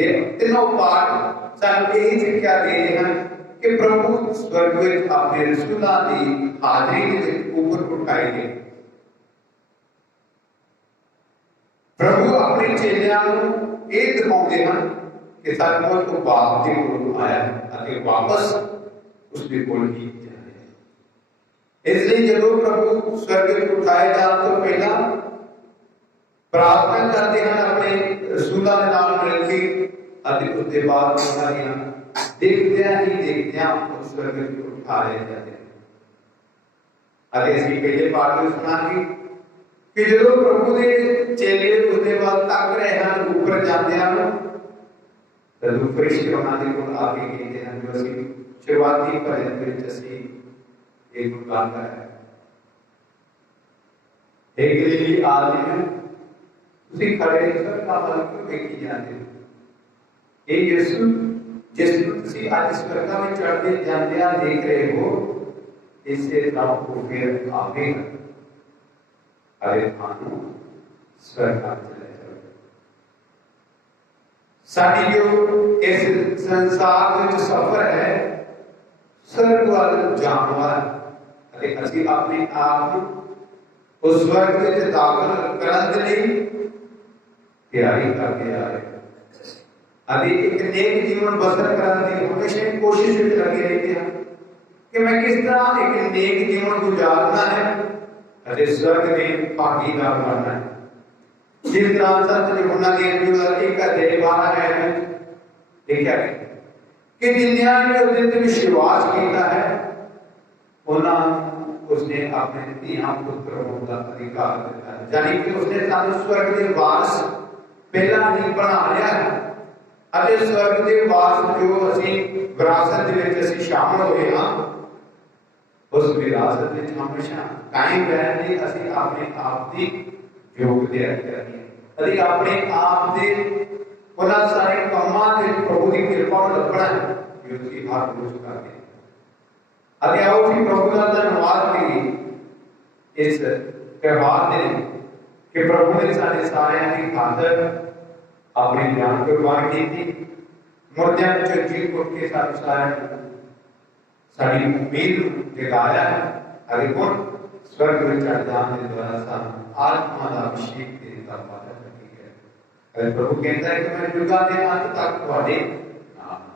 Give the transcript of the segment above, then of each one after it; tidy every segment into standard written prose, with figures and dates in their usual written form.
ये तीनों पाठ सानू यही सिक्ख्या दे रहे हैं कि प्रभु स्वर्ग में अपने रसूलों की हाजरी के ऊपर उठाए गए। प्रभु अपने चेलियां को ये दिखाते हैं कि सचमुच वो बाप के कोल आया है वापस उसके कोल ही जाए। इसलिए जब प्रभु स्वर्ग में उठाए जाने तो पहला प्रार्थना करते हैं अपने रसूलों के नाम मिलके उसके बाद देखते उस स्वर्ग में उठा ले जाते हैं। अभी पहले पाठ में सुना कि जो प्रभु के चेले उसके बाद तक रहे हैं ऊपर जाते हैं तो फरिश्ते उन्होंने को आके कहते हैं जो ਅਸੀਂ शुरुआती भजन ਵਿੱਚ ਅਸੀਂ एक गाना है एक गलीली आदमी उसी खड़े सर का बल क्यों देखी जाते ये यीशु जिस तुसी आज स्वर्ग में चढ़ते जाते देख रहे हो इससे नाम को फिर आगे अरे मानो स्वर्ग में चले जाओ। साडी जो इस संसार में सफर है स्वर्ग वाले जानवर अरे ਅਸੀਂ अपने आप उस स्वर्ग में दाखिल करने के लिए तैयारी करते आ रहे अभी एक नेक जीवन बसर करने की हमेशा कोशिश लगे रहते हैं कि मैं किस तरह एक नेक जीवन गुजारना है अरे स्वर्ग में भागीदार बनना है। जिस तरह संत यूहन्ना के एक अध्याय 12 है देखा कि दुनिया में उस दिन विश्वास किया है उसने अपने धियां पुत्र का अधिकार दिता है यानी कि उसने सानू स्वर्ग के वारस पहला नहीं बना लिया है अरे स्वर्ग के वारस जो ਅਸੀਂ विरासत ਦੇ ਵਿੱਚ ਅਸੀਂ शामिल ਹੋਏ ਹਾਂ उस विरासत में हमेशा कायम रहने ਲਈ ਅਸੀਂ ਆਪਣੇ ਆਪ ਦੀ ਯੋਗਤਾ ਕਰਨੀ ਹੈ ਅਸੀਂ ਆਪਣੇ ਆਪ ਦੇ ਉਹਨਾਂ ਸਾਰੇ ਕੰਮਾਂ ਦੇ ਪ੍ਰਭੂ ਦੀ ਕਿਰਪਾ ਨੂੰ ਲੱਭਣਾ ਹੈ ਜੋ ਅਸੀਂ ਹਰ ਰੋਜ਼ ਕਰਦੇ ਹਾਂ। अरे आओ जी प्रभु का धन्यवाद करिए इस त्योहार दिन कि प्रभु ने सारे सारे की खातर अपनी जान कुर्बान की थी मुर्दों में जी उठ के सारी उम्मीद जगाया है। अरे कौन स्वर्ग में चढ़ जाने द्वारा सानू आत्मा का अभिषेक देने का वादा है। अरे प्रभु कहता है कि मैं युगा के अंत तक ਤੁਹਾਡੇ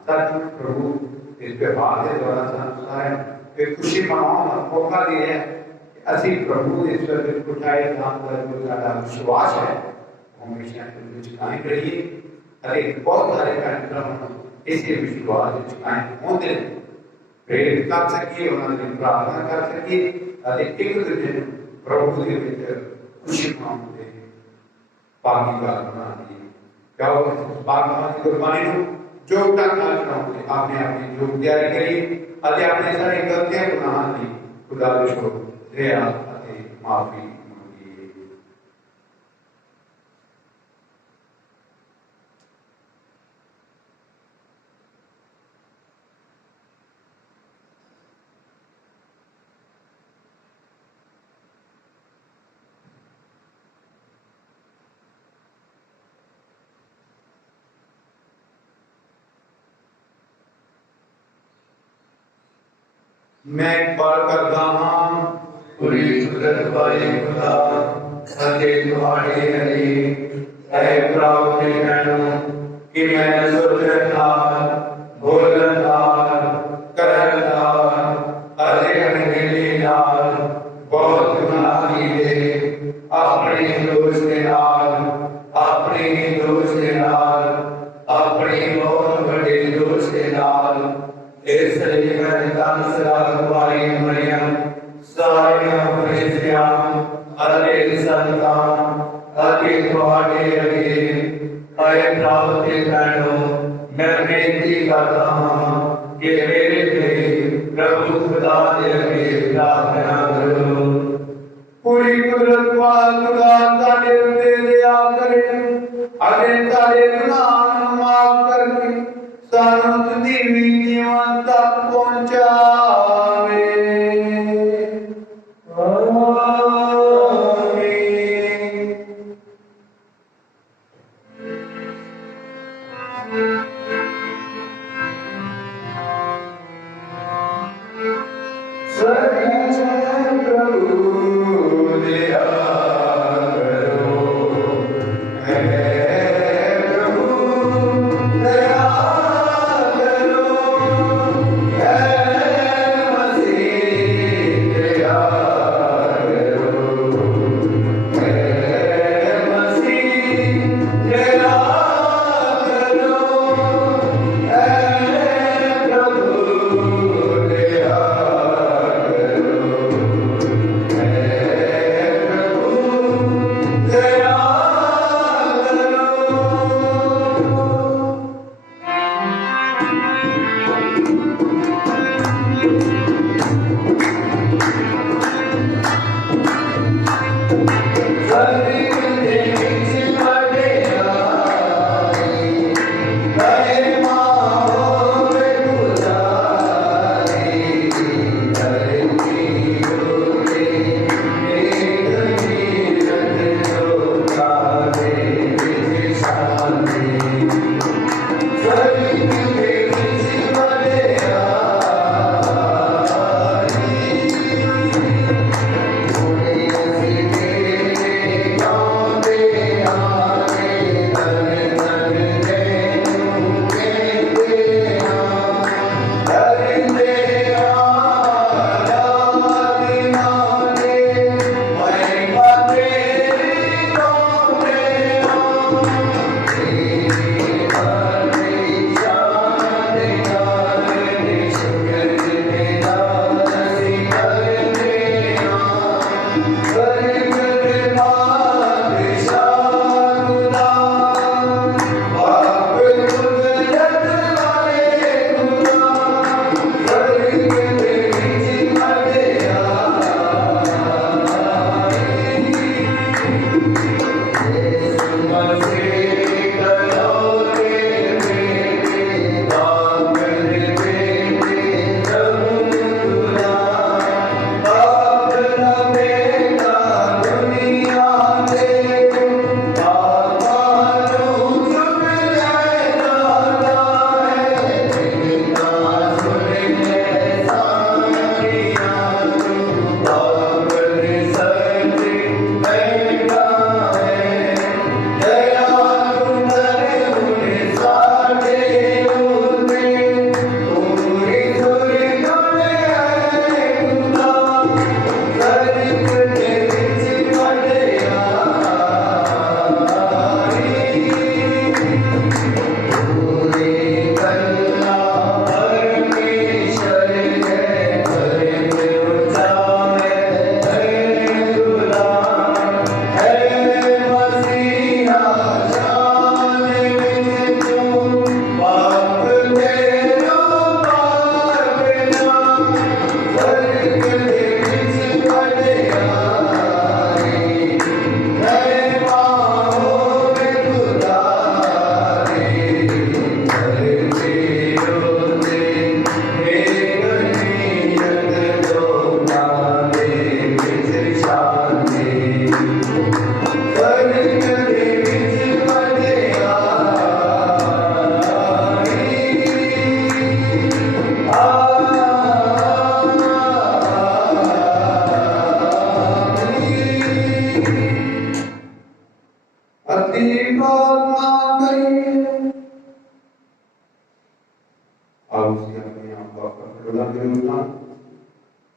सच प्रभु इस त्योहार के द्वारा सानू सारे खुशी मनाने का मौका दे रहे हैं। असि प्रभु ने स्वर्ग में उठाए जाने का जो साडा विश्वास है हमेशा कायम रहिए। अरे बहुत सारे कार्यक्रम इसी विश्वास में कायम होते हैं प्रेरित कर सकिए उन्होंने प्रार्थना कर सकिए अरे एक दिन प्रभु के खुशी मनाने भागीदार बना दिए क्या भागना की कुर्बानी जो करना आपने अपनी जो तैयारी करी अरे अपने सारी गलतियां गुनाह की खुदाविश हो दया अते माफी मांगिए। मैं बार करता हाँ पूरी कुदरत वाले खुदा अते तुम्हारे हरी ऐ प्रभु के कहनो कि मैं सुरतार बोलतार करतार अते अनगिनती नाल बहुत गुनाह किए अपने दोष के नाल अपनी बहुत बड़े दोष के नाल इसलिए मैं तुम्हारी मरियम सारियां फरिश्तियां अरे संतान अति तुम्हारे लगे आए प्राप्त के कहनो मैं बेनती करता हूँ कि मेरे लिए प्रभु खुदा के लगे प्रार्थना करो। पूरी कुदरत वाला खुदा तारे उत्ते दया करे अरे तारे गुनाह माफ करके सानू तुझी जीवन तक पहुंचावे। आमीन।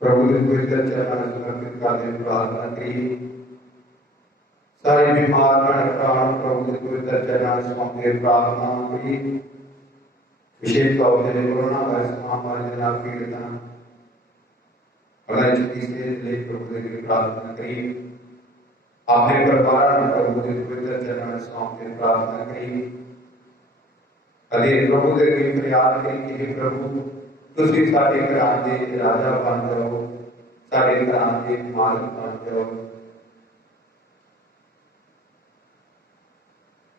प्रभु ने पवित्र चरण समर्पित करने प्रार्थना की। सारे बीमार प्राण प्रभु ने पवित्र चरण सौंपे प्रार्थना की। विशेष तौर से कोरोना वायरस महामारी के नाम की पीड़ित से ले प्रभु ने प्रार्थना की। आपने परिवार में प्रभु ने पवित्र चरण सौंपे प्रार्थना की। अरे प्रभु दे फरियाद करी कि प्रभु तुसी साडे घरां दे राजा बन जाओ, साडे घरां दे मालिक बन जाओ।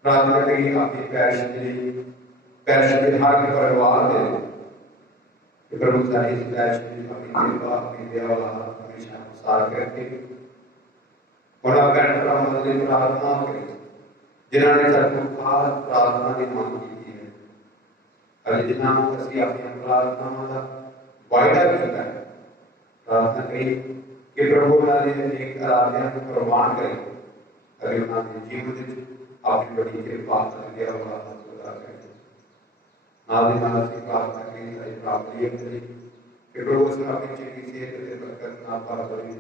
प्रार्थना करी आपके पैश के हर परिवार दे कि प्रभु सारी इस पैश की अपनी कृपा अपनी दया हमेशा साथ करके और आप प्रार्थना करें जिन्होंने सबको खास प्रार्थना की मांग की है। अरे जिन्होंने असीं अपनी प्रार्थनावां दा वायदा किया है, प्रार्थना करी कि प्रभु उन्होंने एक आराधना को प्रमाण करे, अरे उन्होंने जीवन में अपनी बड़ी कृपा करके अवलाद सुधा करें। नाल दी नाल असीं प्रार्थना करी सारी प्राप्ति करी कि प्रभु अपनी चंगी सेहत दे बरकत नाल भर भरे।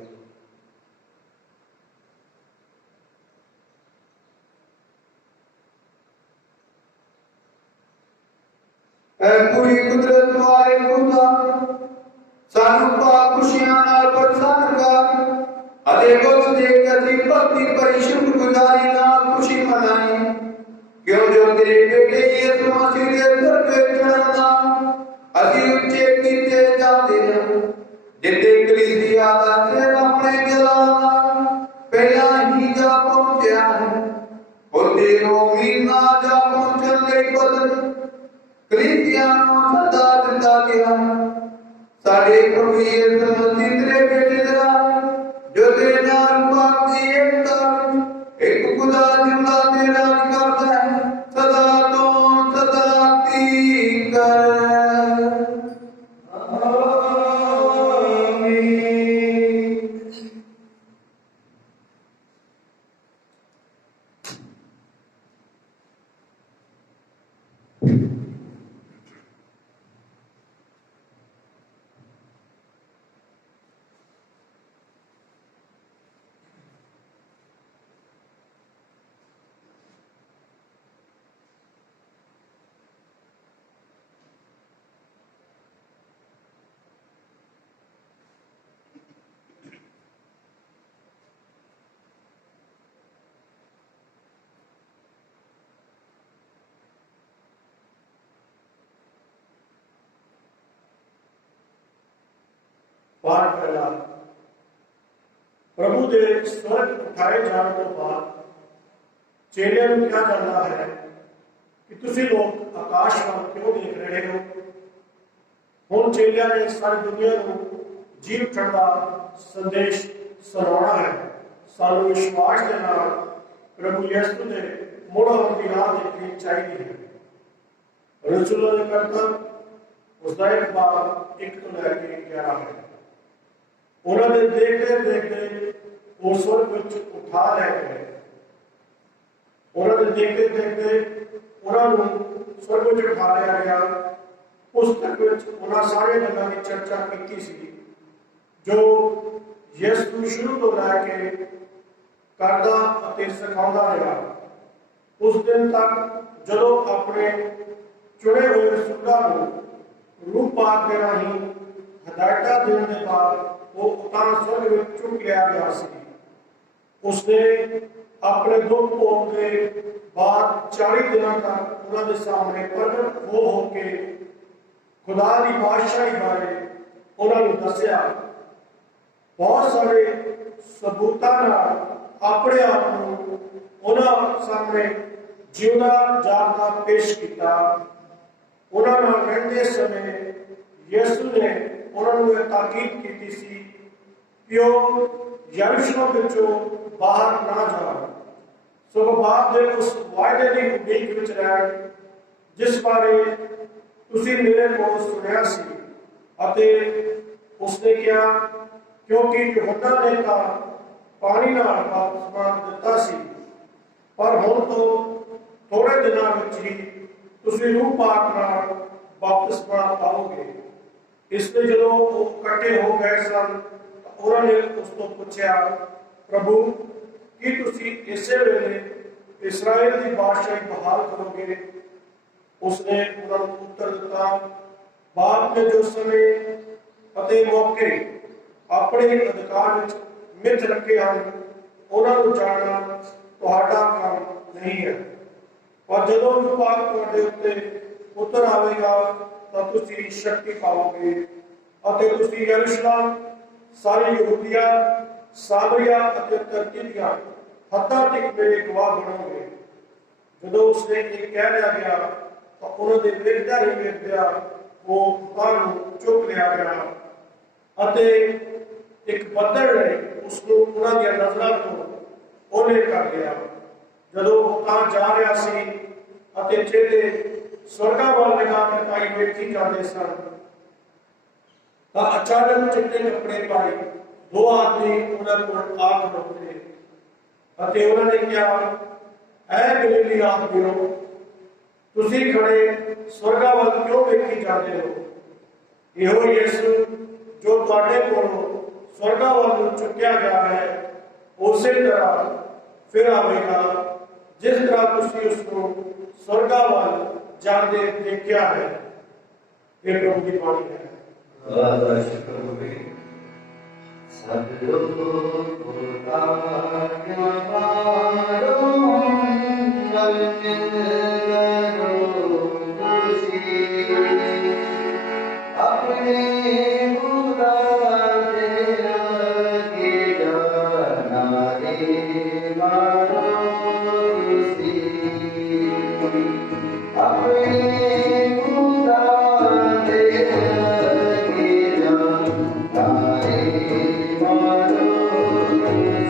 पूरी कुदरत वाले खुदा सानू पाक खुशियां नाल बरसाएगा, अते कुछ देख असीं भक्ति भरी शुक्रगुजारी नाल खुशी मनाई, क्यों जो तेरे बेटे यीशु मसीह दे स्वर्ग चढ़न नाल असीं उच्चे कीते जांदे हैं, जिथे कलीसिया दा सिर अपने गला नाल पहला ही जा पहुंचा है, उते रोमी ना जा पहुंचण लई बदल कलीसिया नूं सदा दिता गया। साडे प्रभु यीशु मसीह तेरे बेटे दा जो तेरे नाल पाक दी एकता एक खुदा जिंदा ते राज करदा है सदा तो सदा तीकर। पाठ पहला। प्रभु के स्वर्ग उठाए जाने तो बाद चेलियां नूं कहा जाता है कि तुसीं लोग आकाश वाल क्यों देख रहे हो। हुण चेलियां ने सारी दुनिया को जी उठण दा संदेश सुनाउणा है। सानूं विश्वास के नाल प्रभु यीशु दे मुड़ आउण दी राह देखनी चाहिए है। रसूलों ने करतब उसका एक बार 1 तो लैके 11 है। उन्होंने देखते देखते वो स्वर्ग विच उठा लै गए। उन्होंने देखते देखते उन्होंने स्वर्ग विच उठा लिया गया। पुस्तक विच उन्होंने सारे गल्लां की चर्चा की सी जो यीशु शुरू तो लैके करदा अते सिखाउंदा रहा। उस दिन तक जदों अपने चुने हुए सुधां नूं रूह पाक दे राहीं हदायतां देण दे बाद वो उतार स्वर्ग में चुक लिया गया सी। उसने अपने दुख भोग के बाद 40 दिनों तक उन्होंने सामने प्रगट हो के खुदा की बादशाही बारे उन्होंने दसिया। बहुत सारे सबूतां नाल अपने आप को उन्होंने सामने जिंदा जागदा पेश किया। उन्होंने रहते समय यीशु ने उन्होंने ताकीद की सी कि यरूशलेम विचों बाहर ना जाओ, सगों बाप दे उस वायदे की उम्मीद विच रहण जिस बारे तुसीं मेरे को सुनिया सी। अते उसने क्या क्योंकि यूहन्ना ने तां पानी नाल बपतिस्मा दिता सी, पर हुण तो थोड़े दिनां विच ही तुसीं रूह पाक नाल बपतिस्मा पाओगे। इसलिए जो वो इकट्ठे हो गए सन उन्होंने उसको पूछा, प्रभु की तुसी इसे वेले इस्राएल की बादशाही बहाल करोगे। उसने उन्होंने उत्तर दिता, बाप ने जो समय अते मौके अपने अधिकार विच मिथ रखे हैं उन्होंने जानना तुहाडा काम नहीं है। और जदों विभाग तुहाडे उत्ते उतर आवेगा तो तुसी शक्ति पाओगे अते तुसी यरूशलेम सारी यहूदिया सामरिया अते तुर्की दियां हद्दां तक मेरे गवाह बनोगे। जदों उसने ये कह लिया गया तो उन्होंने वेखदा ही वेखदा वो बाहर चुक लिया गया अते एक बदल ने उसको उन्होंने दी नजरां तो ओले कर लिया। जदों वो तां जा रहा सी अते चेले स्वर्गां वाल निगाह टिकाई ਭਾਈ ਵੇਖੀ ਜਾਂਦੇ ਸਨ ਤਾਂ ਅਚਾਨਕ ਚਿੱਟੇ ਕੱਪੜੇ ਪਾਏ ਦੋ ਆਦਮੀ ਉਹਨਾਂ ਕੋਲ ਆ ਖੜੋਤੇ ਅਤੇ ਉਹਨਾਂ ਨੇ ਕਿਹਾ, ਐ ਗਲੀਲੀ ਆਦਮੀਓ, ਤੁਸੀਂ ਖੜੇ ਸਵਰਗਾਂ ਵੱਲ ਕਿਉਂ ਵੇਖੀ ਜਾਂਦੇ ਹੋ? ਇਹੋ ਯਿਸੂ ਜੋ ਤੁਹਾਡੇ ਕੋਲੋਂ ਸਵਰਗਾਂ ਵੱਲ ਨੂੰ ਚੁੱਕਿਆ ਗਿਆ ਹੈ, ਉਸੇ ਤਰ੍ਹਾਂ ਫਿਰ ਆਵੇਗਾ ਜਿਸ ਤਰ੍ਹਾਂ ਤੁਸੀਂ ਉਸ ਨੂੰ ਸਵਰਗਾਂ ਵੱਲ ਜਾਂਦੇ ਦੇਖਿਆ ਹੈ। ਇਹ ਪ੍ਰਭੂ ਦੀ ਬਾਣੀ ਹੈ। ਵਾਹਿਗੁਰੂ ਸ਼ੁਕਰ ਹੋਵੇ। ਸਭ ਲੋਕ ਪੁਕਾਰਿਆ ਮਾਰੋ ਮੰਗਲ ਕਰੋ ਖੁਸ਼ੀ ਆਪਣੇ ਖੁਦਾ ਦੇ ਅੱਗੇ ਨਾਰੇ ਮਾਰੋ ਖੁਸ਼ੀ ਆਪਣੇ ਖੁਦਾ ਦੇ ਅੱਗੇ ਨਾਰੇ ਮਾਰੋ ਖੁਸ਼ੀ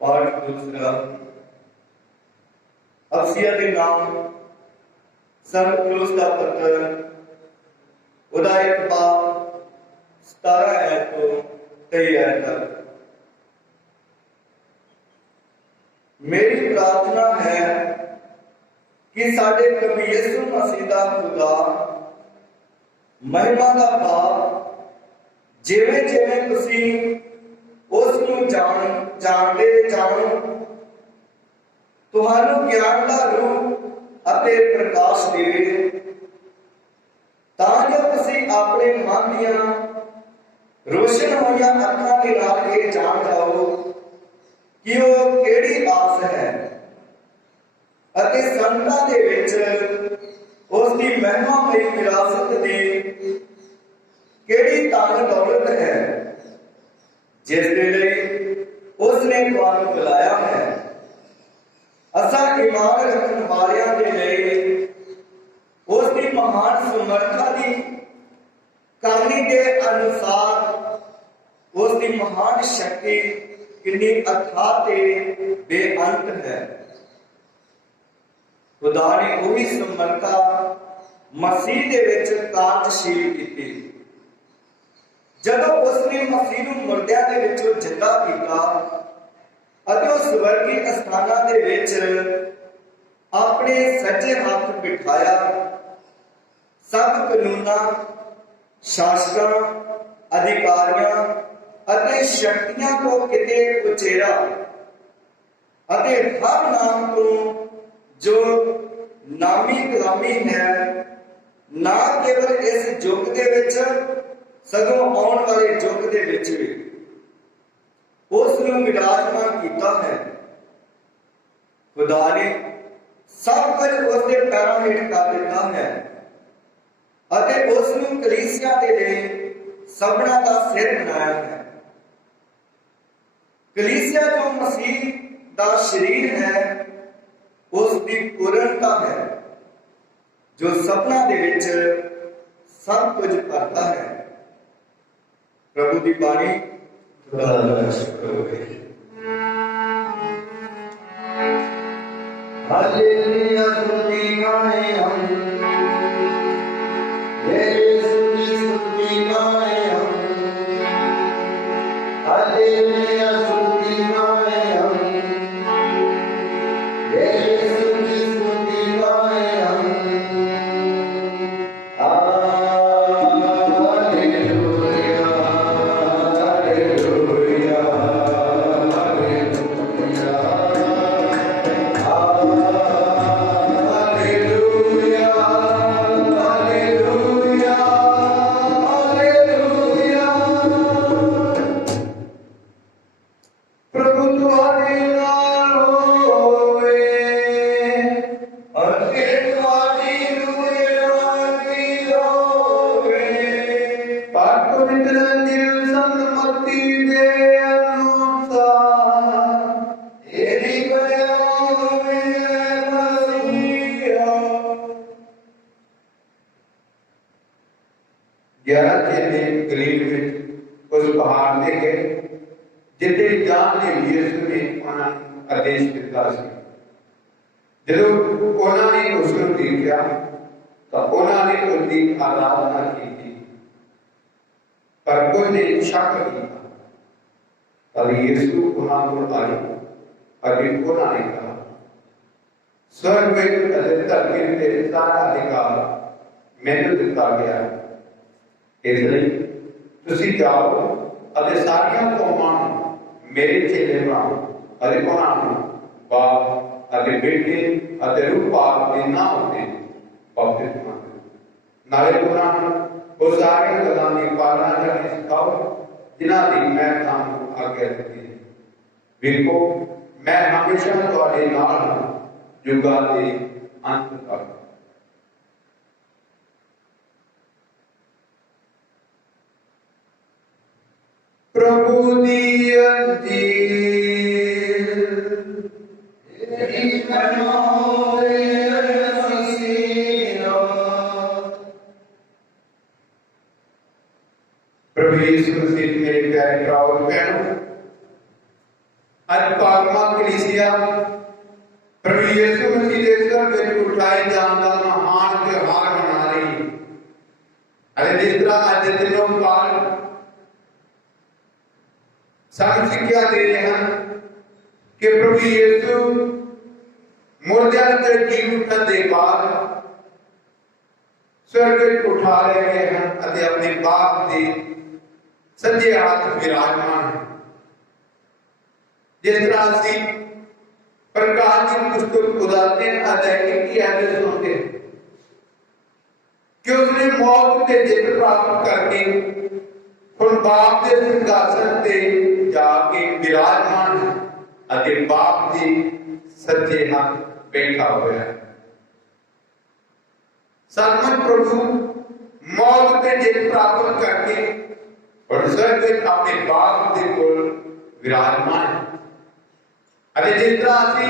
पाठ दूसरा। अफसिया के नाम संत पौलुस का पत्र उदा 1 बाब 17 आयत तो 23 आयत तक। मेरी प्रार्थना है कि साडे प्रभु यीशु मसीह दा खुदा महिमा दा बाप जिवें जिवें तुसीं उस ਨੂੰ ਜਾਣਦੇ ਜਾਣੋ, ਤੁਹਾਨੂੰ ਗਿਆਨ ਦਾ ਰੂਪ ਅਤੇ ਪ੍ਰਕਾਸ਼ ਦੇਵੇ, ਤਾਂ ਜੋ ਤੁਸੀਂ ਆਪਣੇ ਮਨ ਦੀਆਂ ਰੋਸ਼ਨ ਹੋਈਆਂ ਅੱਖਾਂ ਦੇ ਨਾਲ ਇਹ ਜਾਣ ਜਾਓ ਕਿ ਉਹ ਕਿਹੜੀ ਆਸ ਹੈ ਅਤੇ ਸੰਤਾਂ ਦੇ ਵਿੱਚ ਉਸ ਦੀ ਮਹਿਮਾਮਈ ਵਿਰਾਸਤ ਦੀ ਕਿਹੜੀ ਧਨ ਦੌਲਤ ਹੈ जिस दे लई उसने तुहानू बुलाया है। असा ईमान रखने वालियां दे लई उसकी महान समर्था की करनी के अनुसार उसकी महान शक्ति कितनी अथाह ते बेअंत है। खुदा ने वही समर्था मसीह दे विच कार्यशील की। ਜਦੋਂ ਉਸਨੇ ਮਸੀਹ ਨੂੰ ਮੁਰਦਿਆਂ ਦੇ ਵਿੱਚੋਂ ਜਿੰਦਾ ਕੀਤਾ ਅਤੇ ਉਹ ਸਵਰਗੀ ਅਸਥਾਨਾਂ ਦੇ ਵਿੱਚ ਆਪਣੇ ਸੱਜੇ ਹੱਥ ਬਿਠਾਇਆ, ਸਭ ਕਾਨੂੰਨਾਂ, ਸ਼ਾਸਕਾਂ, ਅਧਿਕਾਰੀਆਂ ਅਤੇ ਸ਼ਕਤੀਆਂ ਤੋਂ ਕਿਤੇ ਉਚੇਰਾ ਅਤੇ ਹਰ ਨਾਮ ਤੋਂ ਜੋ ਨਾਮੀ ਕਲਾਮੀ ਹੈ, ਨਾ ਕੇਵਲ ਇਸ ਯੁੱਗ ਦੇ ਵਿੱਚ ਸਗੋਂ ਆਉਣ ਵਾਲੇ ਯੁੱਗ ਦੇ ਵਿੱਚ ਵੀ ਉਸ ਨੂੰ ਵਿਰਾਜਮਾਨ ਕੀਤਾ ਹੈ। ਖੁਦਾ ਨੇ ਸਭ ਕੁਝ ਉਸ ਦੇ ਪੈਰਾਂ ਹੇਠ ਕਰ ਦਿੱਤਾ ਹੈ ਅਤੇ ਉਸ ਨੂੰ ਕਲੀਸਿਆ ਦੇ ਲਈ ਸਭਨਾਂ ਦਾ ਸਿਰ ਬਣਾਇਆ ਹੈ। ਕਲੀਸਿਆ ਜੋ ਮਸੀਹ ਦਾ ਸਰੀਰ ਹੈ, ਉਸ ਦੀ ਪੂਰਨਤਾ ਹੈ, ਜੋ ਸਭਨਾਂ ਦੇ ਵਿੱਚ ਸਭ ਕੁਝ ਕਰਦਾ ਹੈ। प्रभु की बाणी हालेलुया स्तुति गाएं हम 11 चेले गलील में उस पहाड़ से गए जिथे जान के यीशु ने उन्हें आदेश दिता सी। जो उन्होंने उसको देखा तो उन्होंने उसकी आराधना की थी, पर कुछ ने शक किया। तब यीशु उन्होंने आए और उन्होंने कहा, स्वर्ग में धरती के सारा अधिकार मैंने दिता गया है, इसलिए तुसी जाओ और सारिया कौमां मेरे चेले बनाओ और उन्होंने बाप और बेटे और रूह पाक के नाम से बपतिस्मा दो। नाले उन्होंने वो सारिया गल्लां दी पालना करनी सिखाओ जिन्हां दी मैं तुहानूं आज्ञा दी है। वेखो मैं हमेशा तुहाडे नाल हां युगां दे अंत तक। प्रभु दी अंजीर तेरी मनोरे मसीहा। प्रभु यीशु मसीह मेरे प्यारे भराओ और बहनों, आज पागमा कलीसिया प्रभु यीशु मसीह के स्वर्ग में उठाए जाने का महान त्योहार मना रही है। अरे जिस तरह आज के दिनों बाद सारी शिक्षा दे रहे हैं कि प्रभु यीशु मुर्दों के जी उठने के बाद स्वर्ग में उठा ले गए हैं और अपने बाप के सज्जे हाथ विराजमान है। जिस तरह से प्रकाश की पुस्तक उदारते अध्याय की आदत सुनते कि उसने मौत के जित प्राप्त करके उन बाप के सिंहासन से जाके विराजमान है, बाप जी सच्चे हाथ बैठा हुआ है। सचमुच प्रभु मौत के जित प्राप्त करके और स्वर्ग में अपने बाप के कोल विराजमान है। अरे जिस तरह से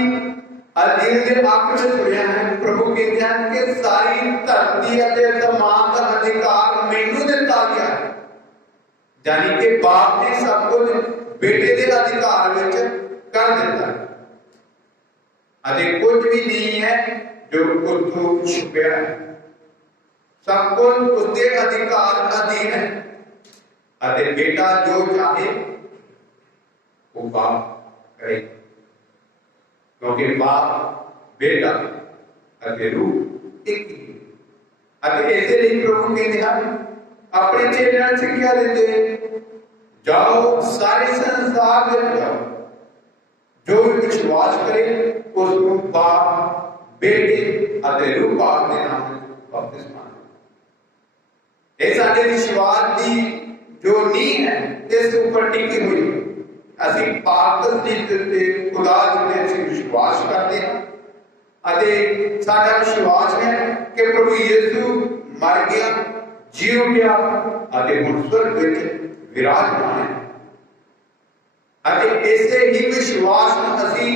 अधीन के आखिर में सुनिया है, प्रभु के ज्ञान के सारी धरती और समाज का अधिकार मैनू दिता गया है। यानी कि बाप ने सब कुछ बेटे के अधिकार में कर दिता है। अरे कुछ भी नहीं है जो उसको छुपया है, सब कुछ उसके अधिकार अधीन है। अरे बेटा जो चाहे वो बाप करे, क्योंकि बाप बेटा अरे रूह एक ही। अरे ऐसे नहीं प्रभु कहते हैं अपने चेले शिक्षा देते, जाओ सारे संसार में जाओ, जो विश्वास करे उसको बाप बेटे और रूह पाक के नाम से बपतिस्मा दो। ऐसा विश्वास की जो नींव है इस ऊपर टिकी हुई असि पाक के खुदा जिते विश्वास करते हैं। अरे साडा विश्वास है कि प्रभु यीशु मर गया, जी उठा और हुण स्वर्ग विच विराजमान है। अरे ऐसे ही विश्वास असी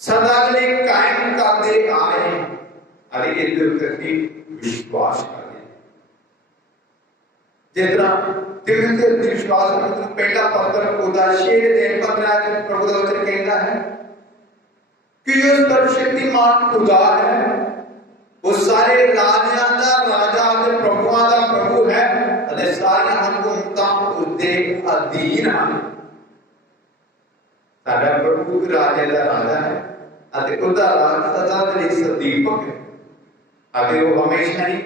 सदा के लिए कायम करते आ रहे हैं। अरे इस प्रति विश्वास करते जिस तरह विश्वास पहला पत्र उदा 6:15 प्रभु का वचन कहता है कि जो सर्वशक्तिमान खुदा है वो सारे राजा का राजा और प्रभुओं का प्रभु है और सारी हुकूमतां उसके अधीन हैं। साडा प्रभु राजे का राजा है और उसका राज सदा के लिए सदीपक है। अगर वो हमेशा ही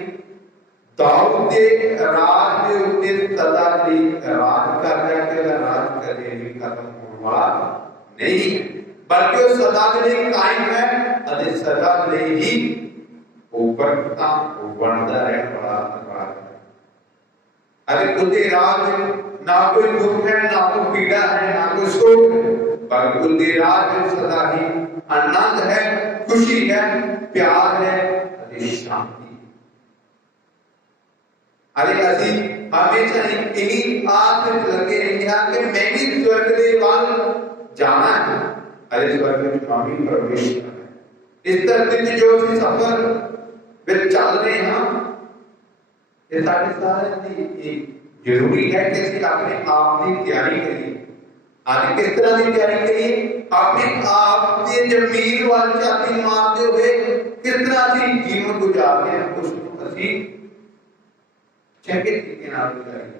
दाऊद के राज के उत्ते सदा के लिए राज कर रहा है, राज करने नहीं खत्म होने वाला नहीं है, बल्कि वो सदा के लिए कायम है और सदा के लिए ही ऊपर का बढ़ता रहने वाला अपराध है। अरे उसके राज में ना कोई दुख है, ना कोई पीड़ा है, ना कोई शोक है, पर उसके राज में सदा ही आनंद है, खुशी है, प्यार है, शांति। अरे असी हमेशा यही आस में लगे रहते हैं कि मैं भी स्वर्ग के वाल जाना है। अरे स्वर्ग में स्वामी प्रवेश करना है। इस तरह के जो सफर वे चल रहे हैं, ये सारे सारे जरूरी है कि ਅਸੀਂ अपने आप की तैयारी करिए। आज किस तरह की तैयारी करिए? अपने आप के जमीन वाल छाती मारते हुए किस तरह से जीवन गुजारते हैं उसको ਅਸੀਂ चंगे तरीके नाल गुजारिए।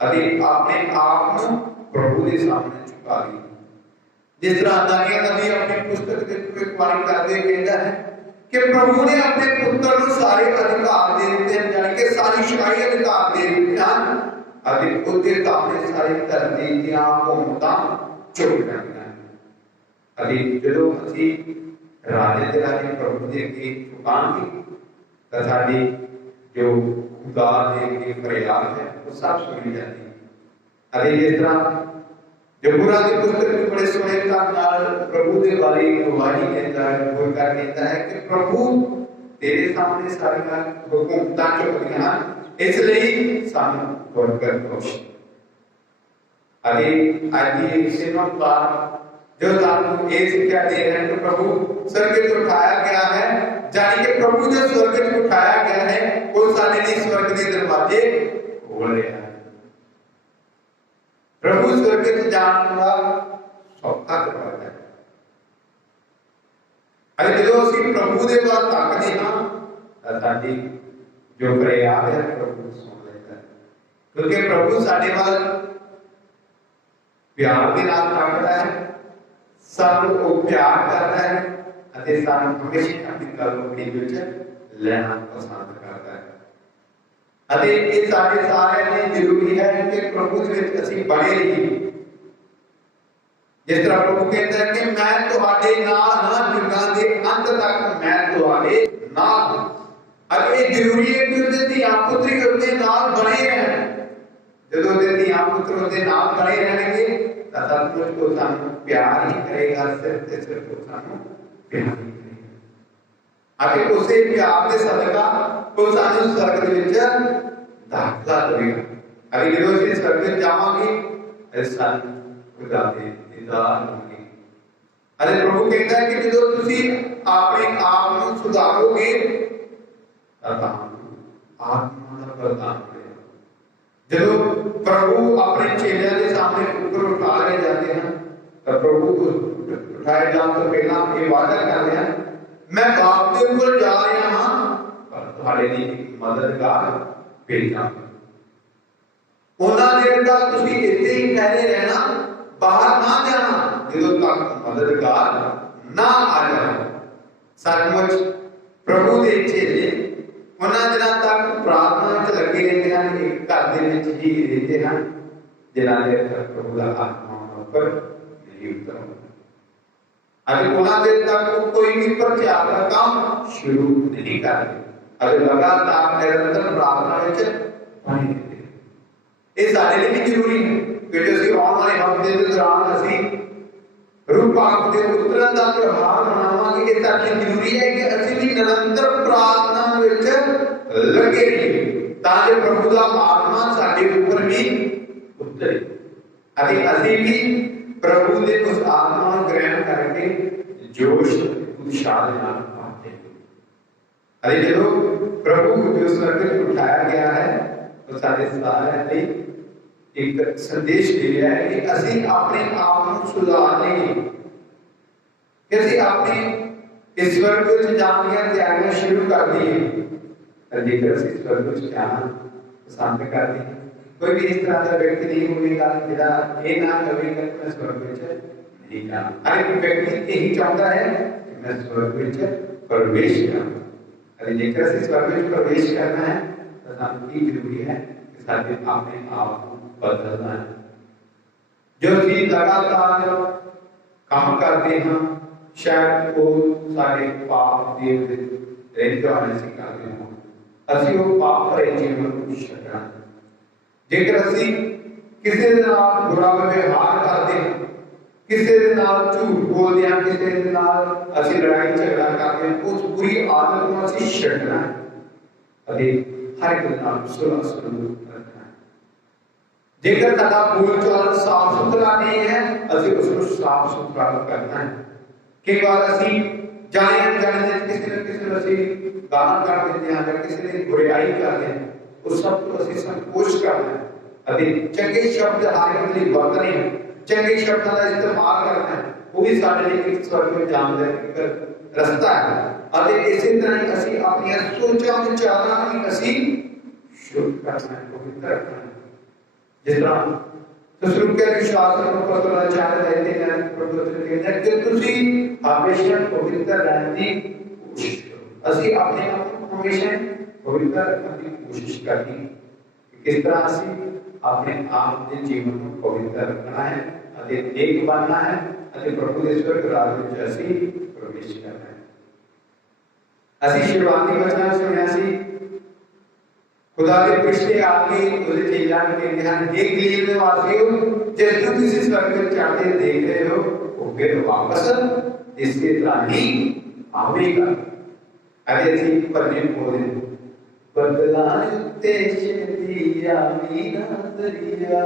अभी अपने आप ਨੂੰ प्रभु के सामने झुका दिए। जिस तरह दानियल नबी अपनी पुस्तक के वाणी करते कहता है कि प्रभु ने अपने पुत्र को सारे अधिकार दे दिए हैं, यानी कि सारी शाही अधिकार दे दिए हैं। अभी उसके सामने सारी धरती दी हुकूमतां झुक जांदियां हैं। अभी जो असी राजे दे राजे प्रभु दे अगे झुकांगे तां साडी जो खुदा दे अगे फरियाद है वो सब सुनी जाती है। अभी जिस तरह जबूरा की पुस्तक में बड़े सोने का नाल प्रभु के बारे गवाही देता है, बोलता कहता है कि प्रभु तेरे सामने सारी हुकूमतां झुकदियां हैं, इसलिए सानू गौर दोष। अभी आज ये सेवक बात जो सानू ये शिक्षा दे रहे हैं कि प्रभु स्वर्ग से उठाया गया है, यानी कि प्रभु जो स्वर्ग से उठाया गया है वो सारे लिए स्वर्ग के दरवाजे खोल रहे हैं। प्रभु स्वर्ग से जाने का सौखा दरवाजा है। अरे जो ਅਸੀਂ प्रभु ਦੇ ਵੱਲ ਤਾਕਦੇ ਹਾਂ ਤਾਂ ਸਾਡੀ ਜੋ ਫਰਿਆਦ ਹੈ ਪ੍ਰਭੂ ਸੁਣ ਲੈਂਦਾ ਹੈ, ਕਿਉਂਕਿ ਪ੍ਰਭੂ ਸਾਡੇ ਵੱਲ ਪਿਆਰ ਦੇ ਨਾਲ ਤਾਕਦਾ ਹੈ, ਸਾਨੂੰ ਉਹ ਪਿਆਰ ਕਰਦਾ ਹੈ ਅਤੇ ਸਾਨੂੰ ਹਮੇਸ਼ਾ ਆਪਣੀ ਗੱਲ ਆਪਣੀ ਵਿੱਚ ਲੈਣਾ ਪਸੰਦ ਕਰਦਾ ਹੈ। ਅਤੇ ਇਹ ਸਾਡੇ ਸਾਰਿਆਂ ਲਈ ਜ਼ਰੂਰੀ ਹੈ ਕਿ ਪ੍ਰਭੂ ਦੇ ਵਿੱਚ ਅਸੀਂ ਬਣੇ ਰਹੀਏ। जिस तरह प्रभु कहता है कि मैं तुम्हारे नाल ना जुगां दे अंत तक मैं तुम्हारे नाल हूं। अब ये जरूरी है कि उसके धियां पुत्र उसके नाल बने रहन। जब उसके धियां पुत्र उसके नाल बने रहेंगे तो सचमुच को सानू प्यार ही करेगा, सिर्फ को सानू प्यार ही करेगा। अगे उसे प्यार के सदका को सानू स्वर्ग दे विच दाखला देगा। अगे जब ਅਸੀਂ स्वर्ग ਵਿੱਚ ਜਾਵਾਂਗੇ ਸਾਨੂੰ खुदा दे दीदार होंगे। अरे प्रभु कहता है कि जो तुसी अपने आप को सुधारोगे तब आत्मा का प्रदान करेगा। जब प्रभु अपने चेलों के सामने ऊपर उठा ले जाते हैं तब प्रभु उठाए जाने तो पहला ये वादा करते हैं मैं बाप के ऊपर जा रहा हां पर तुम्हारे लिए मददगार भेजांगा। उन्होंने देर तक तुसी इत्थे ही ठहरे रहना, बाहर ना जाना जो तक मददगार ना आ जाए। सचमुच प्रभु के चेले उन्होंने दिनों तक प्रार्थना च लगे रहते हैं, एक घर के विच ही रहते हैं जिन्हों देर तक प्रभु का आत्मा उपर नहीं उतरता। अगर उन्होंने देर तक कोई भी प्रचार का काम शुरू नहीं करते, अगर लगातार निरंतर प्रार्थना में बने रहते। ये सारे लिए भी जरूरी है कि जो ਅਸੀਂ ਆਉਣ ਵਾਲੇ ਹਫ਼ਤੇ ਦੇ ਦੌਰਾਨ ਅਸੀਂ ਰੂਹ ਪਾਕ ਦੇ ਉਤਰਨ ਦਾ ਤਿਉਹਾਰ ਮਨਾਵਾਂਗੇ। ਇਹ ਸਾਡੇ ਲਈ ਜ਼ਰੂਰੀ ਹੈ ਕਿ ਅਸੀਂ ਵੀ ਨਿਰੰਤਰ ਪ੍ਰਾਰਥਨਾ ਵਿੱਚ ਲੱਗੇ ਰਹੀਏ ਤਾਂ ਕਿ ਪ੍ਰਭੂ ਦਾ ਆਤਮਾ ਸਾਡੇ ਉੱਪਰ ਵੀ ਉਤਰੇ ਅਤੇ ਅਸੀਂ ਵੀ ਪ੍ਰਭੂ ਦੇ ਉਸ ਆਤਮਾ ਨੂੰ ਗ੍ਰਹਿਣ ਕਰਕੇ ਜੋਸ਼ ਉਤਸ਼ਾਹ ਦੇ ਨਾਲ ਪਾਤੇ। ਅਰੇ ਜਦੋਂ ਪ੍ਰਭੂ ਜੋ ਸਵਰਗ ਵਿੱਚ ਉਠਾਇਆ ਗਿਆ ਹੈ तो सारे सारे लिए एक संदेश दे रहा है कि ਅਸੀਂ ਆਪਣੇ ਆਪ ਨੂੰ ਸੁਧਾਰ ਲਈਏ, ਕਿ ਅਸੀਂ ਆਪਣੇ ਇਸ ਵਰਗ ਵਿੱਚ ਜਾਣ ਦੀਆਂ ਤਿਆਰੀਆਂ ਸ਼ੁਰੂ ਕਰ ਦਈਏ। ਜੇਕਰ ਅਸੀਂ ਇਸ ਵਰਗ ਵਿੱਚ ਜਾਣਾ ਪਸੰਦ ਕਰਦੇ ਹਾਂ, ਕੋਈ ਵੀ ਇਸ ਤਰ੍ਹਾਂ ਦਾ ਵਿਅਕਤੀ ਨਹੀਂ ਹੋਵੇਗਾ ਜਿਹੜਾ ਇਹ ਨਾ ਕਹੇਗਾ ਕਿ ਮੈਂ ਇਸ ਵਰਗ ਵਿੱਚ ਨਹੀਂ ਜਾਣਾ। ਹਰ ਇੱਕ ਵਿਅਕਤੀ ਇਹੀ ਚਾਹੁੰਦਾ ਹੈ ਕਿ ਮੈਂ ਇਸ ਵਰਗ ਵਿੱਚ ਪ੍ਰਵੇਸ਼ ਕਰਾਂ। ਜੇਕਰ ਅਸੀਂ ਇਸ ਵਰਗ ਵਿੱਚ ਪ੍ਰਵੇਸ਼ ਕਰਨਾ ਹੈ ਸਾਨੂੰ ਕੀ ਜ਼ਰੂਰੀ ਹੈ ਕਿ ਸਾਡੇ ਆਪਣੇ ਆਪ ਨੂੰ ਬਦਲਣਾ ਹੈ। ਜੋ ਅਸੀਂ ਲਗਾਤਾਰ ਕੰਮ ਕਰਦੇ ਹਾਂ ਸ਼ਾਇਦ ਉਹ ਸਾਡੇ ਪਾਪ ਦੇ ਰਹਿੰਦੇ ਹੋਣੇ ਸੀ ਕਰਦੇ ਹਾਂ, ਅਸੀਂ ਉਹ ਪਾਪ ਭਰੇ ਜੀਵਨ ਨੂੰ ਛੱਡਣਾ। ਜੇਕਰ ਅਸੀਂ ਕਿਸੇ ਦੇ ਨਾਲ ਬੁਰਾ ਵਿਵਹਾਰ ਕਰਦੇ ਹਾਂ, ਕਿਸੇ ਦੇ ਨਾਲ ਝੂਠ ਬੋਲਦੇ ਹਾਂ, ਕਿਸੇ ਦੇ ਨਾਲ ਅਸੀਂ ਲੜਾਈ ਝਗੜਾ ਕਰਦੇ ਹਾਂ, ਉਸ ਬੁਰੀ ਆਦਤ ਨੂੰ ਅਸੀਂ ਛੱਡਣਾ ਅਤੇ हर एक नाम सुलह सलूक रखना है। जेकर ताका बोलचाल साफ सुथरा नहीं है ਅਸੀਂ उसको साफ सुथरा करना है। कई बार ਅਸੀਂ जाने अनजाने किसी न किसी ਨੂੰ ਅਸੀਂ ਗਾਲਾਂ ਕੱਢ ਦਿੰਦੇ ਹਾਂ ਜਾਂ ਕਿਸੇ ਦੀ ਬੁਰਾਈ ਕਰਦੇ ਹਾਂ उस सब को ਅਸੀਂ ਸੰਕੋਚ ਕਰਨਾ ਹੈ ਅਤੇ ਚੰਗੇ ਸ਼ਬਦ ਆਇਤ ਲਈ ਵਰਤਣੇ ਚੰਗੇ ਸ਼ਬਦਾਂ ਦਾ ਇਸਤੇਮਾਲ ਕਰਨਾ ਹੈ ਉਹ ਵੀ ਸਾਡੇ ਲਈ ਇੱਕ ਸਵਰਗ ਵਿੱਚ ਜਾਣ ਦਾ ਇੱਕ ਰਸਤਾ ਹੈ ਅਤੇ ਇਸੇ ਤਰ੍ਹਾਂ ਹੀ ਅਸੀਂ ਆਪਣੀਆਂ ਸੋਚਾਂ ਵਿਚਾਰਾਂ ਨੂੰ ਅਸੀਂ ਸ਼ੁੱਧ ਕਰਨਾ ਹੈ ਪਵਿੱਤਰ ਰੱਖਣਾ ਹੈ ਜਿਸ ਤਰ੍ਹਾਂ ਤਸਲੂਕਿਆ ਦੇ ਸ਼ਾਸਨ ਨੂੰ ਪਤਲਾ ਚਾਹ ਦੇते हैं प्रभु कहते हैं कि ਤੁਸੀਂ ਹਮੇਸ਼ਾ ਪਵਿੱਤਰ ਰਹਿਣ ਦੀ ਕੋਸ਼ਿਸ਼ ਕਰੋ ਅਸੀਂ ਆਪਣੇ ਆਪ ਨੂੰ ਹਮੇਸ਼ਾ ਪਵਿੱਤਰ ਰੱਖਣ ਦੀ ਕੋਸ਼ਿਸ਼ ਕਰਨੀ ਕਿਸ ਤਰ੍ਹਾਂ ਅਸੀਂ ਆਪਣੇ ਆਪ ਦੇ ਜੀਵਨ ਨੂੰ ਪਵਿੱਤਰ ਰੱਖਣਾ ਹੈ ਅਤੇ ਨੇਕ ਬਣਨਾ ਹੈ ਅਤੇ ਪ੍ਰਭੂ ਦੇ ਸਵਰਗ ਰਾਜ ਵਿੱਚ ਅਸੀਂ ਪ੍ਰਵੇਸ਼ ਕਰਨਾ ਹੈ ਅਸੀਂ ਸ਼ੁਰੂਆਤੀ ਵਚਨਾਂ ਸੁਣਿਆ ਸੀ खुदा के पिछले आके तुझे चेला कहते हैं हे गलील में वासियों जैसे तुम इस स्वर्ग में चढ़ते देख रहे हो वो फिर वापस इसके तरह ही आवेगा अरे जी पढ़ने बोले बदलाते दिया मीना दरिया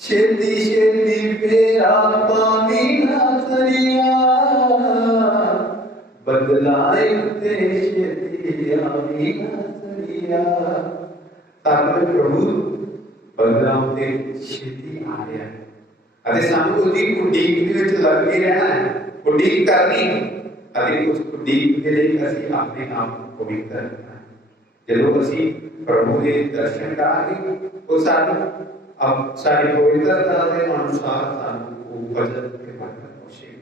शेती फेरा पानी ना दरिया बदलाए दिया मीना ताकि प्रभु बदलाव के छेती आ रहा है अरे सानू उसकी उड़ीक दे विच लग के रहना है उड़ीक करनी अरे उस उड़ीक के लिए ਅਸੀਂ ਆਪਣੇ ਆਪ ਨੂੰ ਪਵਿੱਤਰ ਰੱਖਣਾ ਹੈ ਜਦੋਂ ਅਸੀਂ ਪ੍ਰਭੂ ਦੇ ਦਰਸ਼ਨ ਕਰਾਂਗੇ ਉਹ ਸਾਨੂੰ ਅਬ ਸਾਡੀ ਪਵਿੱਤਰਤਾ ਦੇ ਅਨੁਸਾਰ ਸਾਨੂੰ ਉਹ ਵਚਨ ਤੇ ਵਰਤਨ ਹੋਵੇ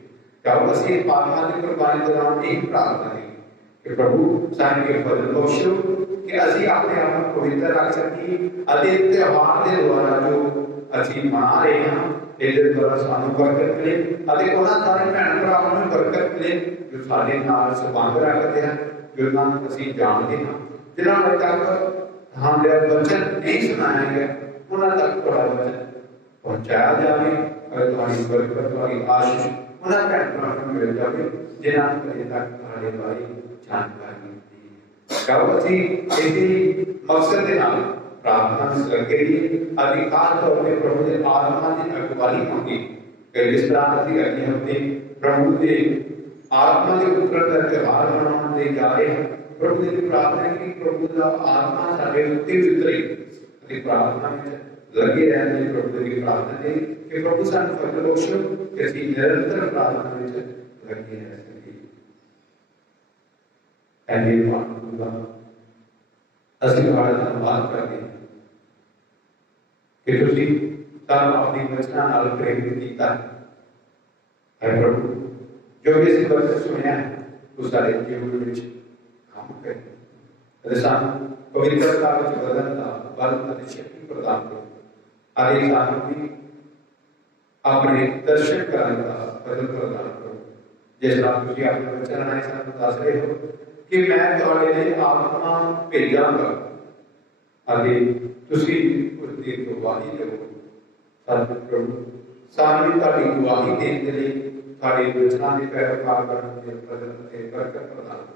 ਜਦੋਂ ਅਸੀਂ ਪਾਪਾਂ ਦੀ ਕੁਰਬਾਨੀ ਦੌਰਾਨ ਇਹ ਪ੍ਰਾਰਥਨਾ ਕਰੀਏ कि प्रभु सारे के फल बख्शो कि ਅਸੀਂ ਆਪਣੇ ਆਪ ਨੂੰ ਪਵਿੱਤਰ ਰੱਖ ਸਕੀਏ ਅਤੇ ਤਿਉਹਾਰ ਦੇ ਦੁਆਰਾ ਜੋ ਅਸੀਂ ਮਨਾ ਰਹੇ ਹਾਂ ਇਹਦੇ ਦੁਆਰਾ ਸਾਨੂੰ ਬਰਕਤ ਮਿਲੇ ਅਤੇ ਉਹਨਾਂ ਸਾਰੇ ਭੈਣ ਭਰਾਵਾਂ ਨੂੰ ਬਰਕਤ ਮਿਲੇ ਜੋ ਸਾਡੇ ਨਾਲ ਸੰਬੰਧ ਰੱਖਦੇ ਹਨ ਜਿਨ੍ਹਾਂ ਨੂੰ ਅਸੀਂ ਜਾਣਦੇ ਹਾਂ ਜਿਨ੍ਹਾਂ ਨੇ ਤੱਕ ਹਮਾਰਾ ਵਚਨ ਨਹੀਂ ਸੁਣਾਇਆ ਗਿਆ ਉਹਨਾਂ ਤੱਕ ਤੁਹਾਡਾ ਵਚਨ ਪਹੁੰਚਾਇਆ ਜਾਵੇ ਅਤੇ ਤੁਹਾਡੀ ਬਰਕਤ ਤੁਹਾਡੀ ਆਸ਼ੀਸ਼ ਉਹਨਾਂ ਭੈਣ ਭਰਾਵਾਂ ਨੂੰ ਮਿਲ ਜਾਵੇ ਜਿਨ੍ਹਾਂ ਨੂੰ ਅਜੇ ਤੱਕ ਤੁਹਾਡੇ ਬਾਰੇ जानकारी कब ਅਸੀਂ ਇਸੇ ਮਕਸਦ ਦੇ ਨਾਲ ਪ੍ਰਾਰਥਨਾ ਕਰਕੇ ਅਧਿਕਾਰ ਤੌਰ ਤੇ ਪ੍ਰਭੂ ਦੇ ਆਤਮਾ ਦੀ ਅਗਵਾਈ ਮੰਗੀ ਕਿ ਜਿਸ ਤਰ੍ਹਾਂ ਅਸੀਂ ਅਗਲੇ ਹਫ਼ਤੇ ਪ੍ਰਭੂ ਦੇ ਆਤਮਾ ਦੇ ਉਤਰਨ ਦਾ ਤਿਉਹਾਰ ਮਨਾਉਣ ਦੇ ਜਾ ਰਹੇ ਹਾਂ ਪ੍ਰਭੂ ਦੀ ਪ੍ਰਾਰਥਨਾ ਕਿ ਪ੍ਰਭੂ ਦਾ ਆਤਮਾ ਸਾਡੇ ਉੱਤੇ ਉਤਰੇ ਅਤੇ ਪ੍ਰਾਰਥਨਾ ਵਿੱਚ ਲੱਗੇ ਰਹਿਣ ਦੀ ਪ੍ਰਭੂ ਦੀ ਪ੍ਰਾਰਥਨਾ ਦੇ ਕਿ ਪ੍ਰਭੂ ਸਾਨੂੰ ਫਜ਼ਲ ਬਖਸ਼ੋ ਕਿ ਅਸੀਂ ਨਿਰੰਤਰ ਪ੍ਰਾਰਥਨਾ ਵਿੱਚ ਲੱਗੇ ਰਹਿ ਸਕੀਏ ਐਨੇ ਮਾਨੁਗਾ ਅਸੀਂ ਤੁਹਾਡਾ ਧੰਨਵਾਦ ਕਰਦੇ ਹਾਂ ਕਿ ਤੁਸੀਂ ਸਾਨੂੰ ਆਪਣੀ ਵਚਨਾਂ ਨਾਲ ਪ੍ਰੇਰਿਤ ਕੀਤਾ ਹੈ ਪ੍ਰਭੂ ਜੋ ਵੀ ਅਸੀਂ ਵਚਨ ਸੁਣਿਆ ਉਹ ਸਾਡੇ ਜੀਵਨ ਵਿੱਚ ਕੰਮ ਕਰੇ ਅਤੇ ਸਾਨੂੰ ਪਵਿੱਤਰਤਾ ਵਿੱਚ ਵਧਣ ਦਾ ਬਲ ਅਤੇ ਸ਼ਕਤੀ ਪ੍ਰਦਾਨ ਕਰੋ ਅਤੇ ਸਾਨੂੰ ਵੀ ਆਪਣੇ ਦਰਸ਼ਨ ਕਰਨ ਦਾ ਬਲ ਪ੍ਰਦਾਨ ਕਰੋ ਜਿਸ ਤਰ੍ਹਾਂ ਤੁਸੀਂ ਆਪਣੇ ਵਚਨ ਰਾਹੀਂ ਸਾਨੂੰ ਦੱਸ ਰਹੇ ਹੋ कि मैं ਤੁਹਾਡੇ ਲਈ ਆਤਮਾ ਭੇਜਾਂਗਾ ਅਤੇ ਤੁਸੀਂ ਉਸ ਦੀ ਗਵਾਹੀ ਦਿਓ ਸਾਡੇ ਪ੍ਰਭੂ ਸਾਨੂੰ ਤੁਹਾਡੀ ਗਵਾਹੀ ਦੇਣ ਦੇ ਲਈ ਤੁਹਾਡੇ ਵਚਨਾਂ ਦੀ ਪੈਰਵਾਈ ਕਰਨ ਦੇ ਪ੍ਰਦਰਸ਼ਨ ਤੇ ਬਰਕਤ ਪ੍ਰਦਾਨ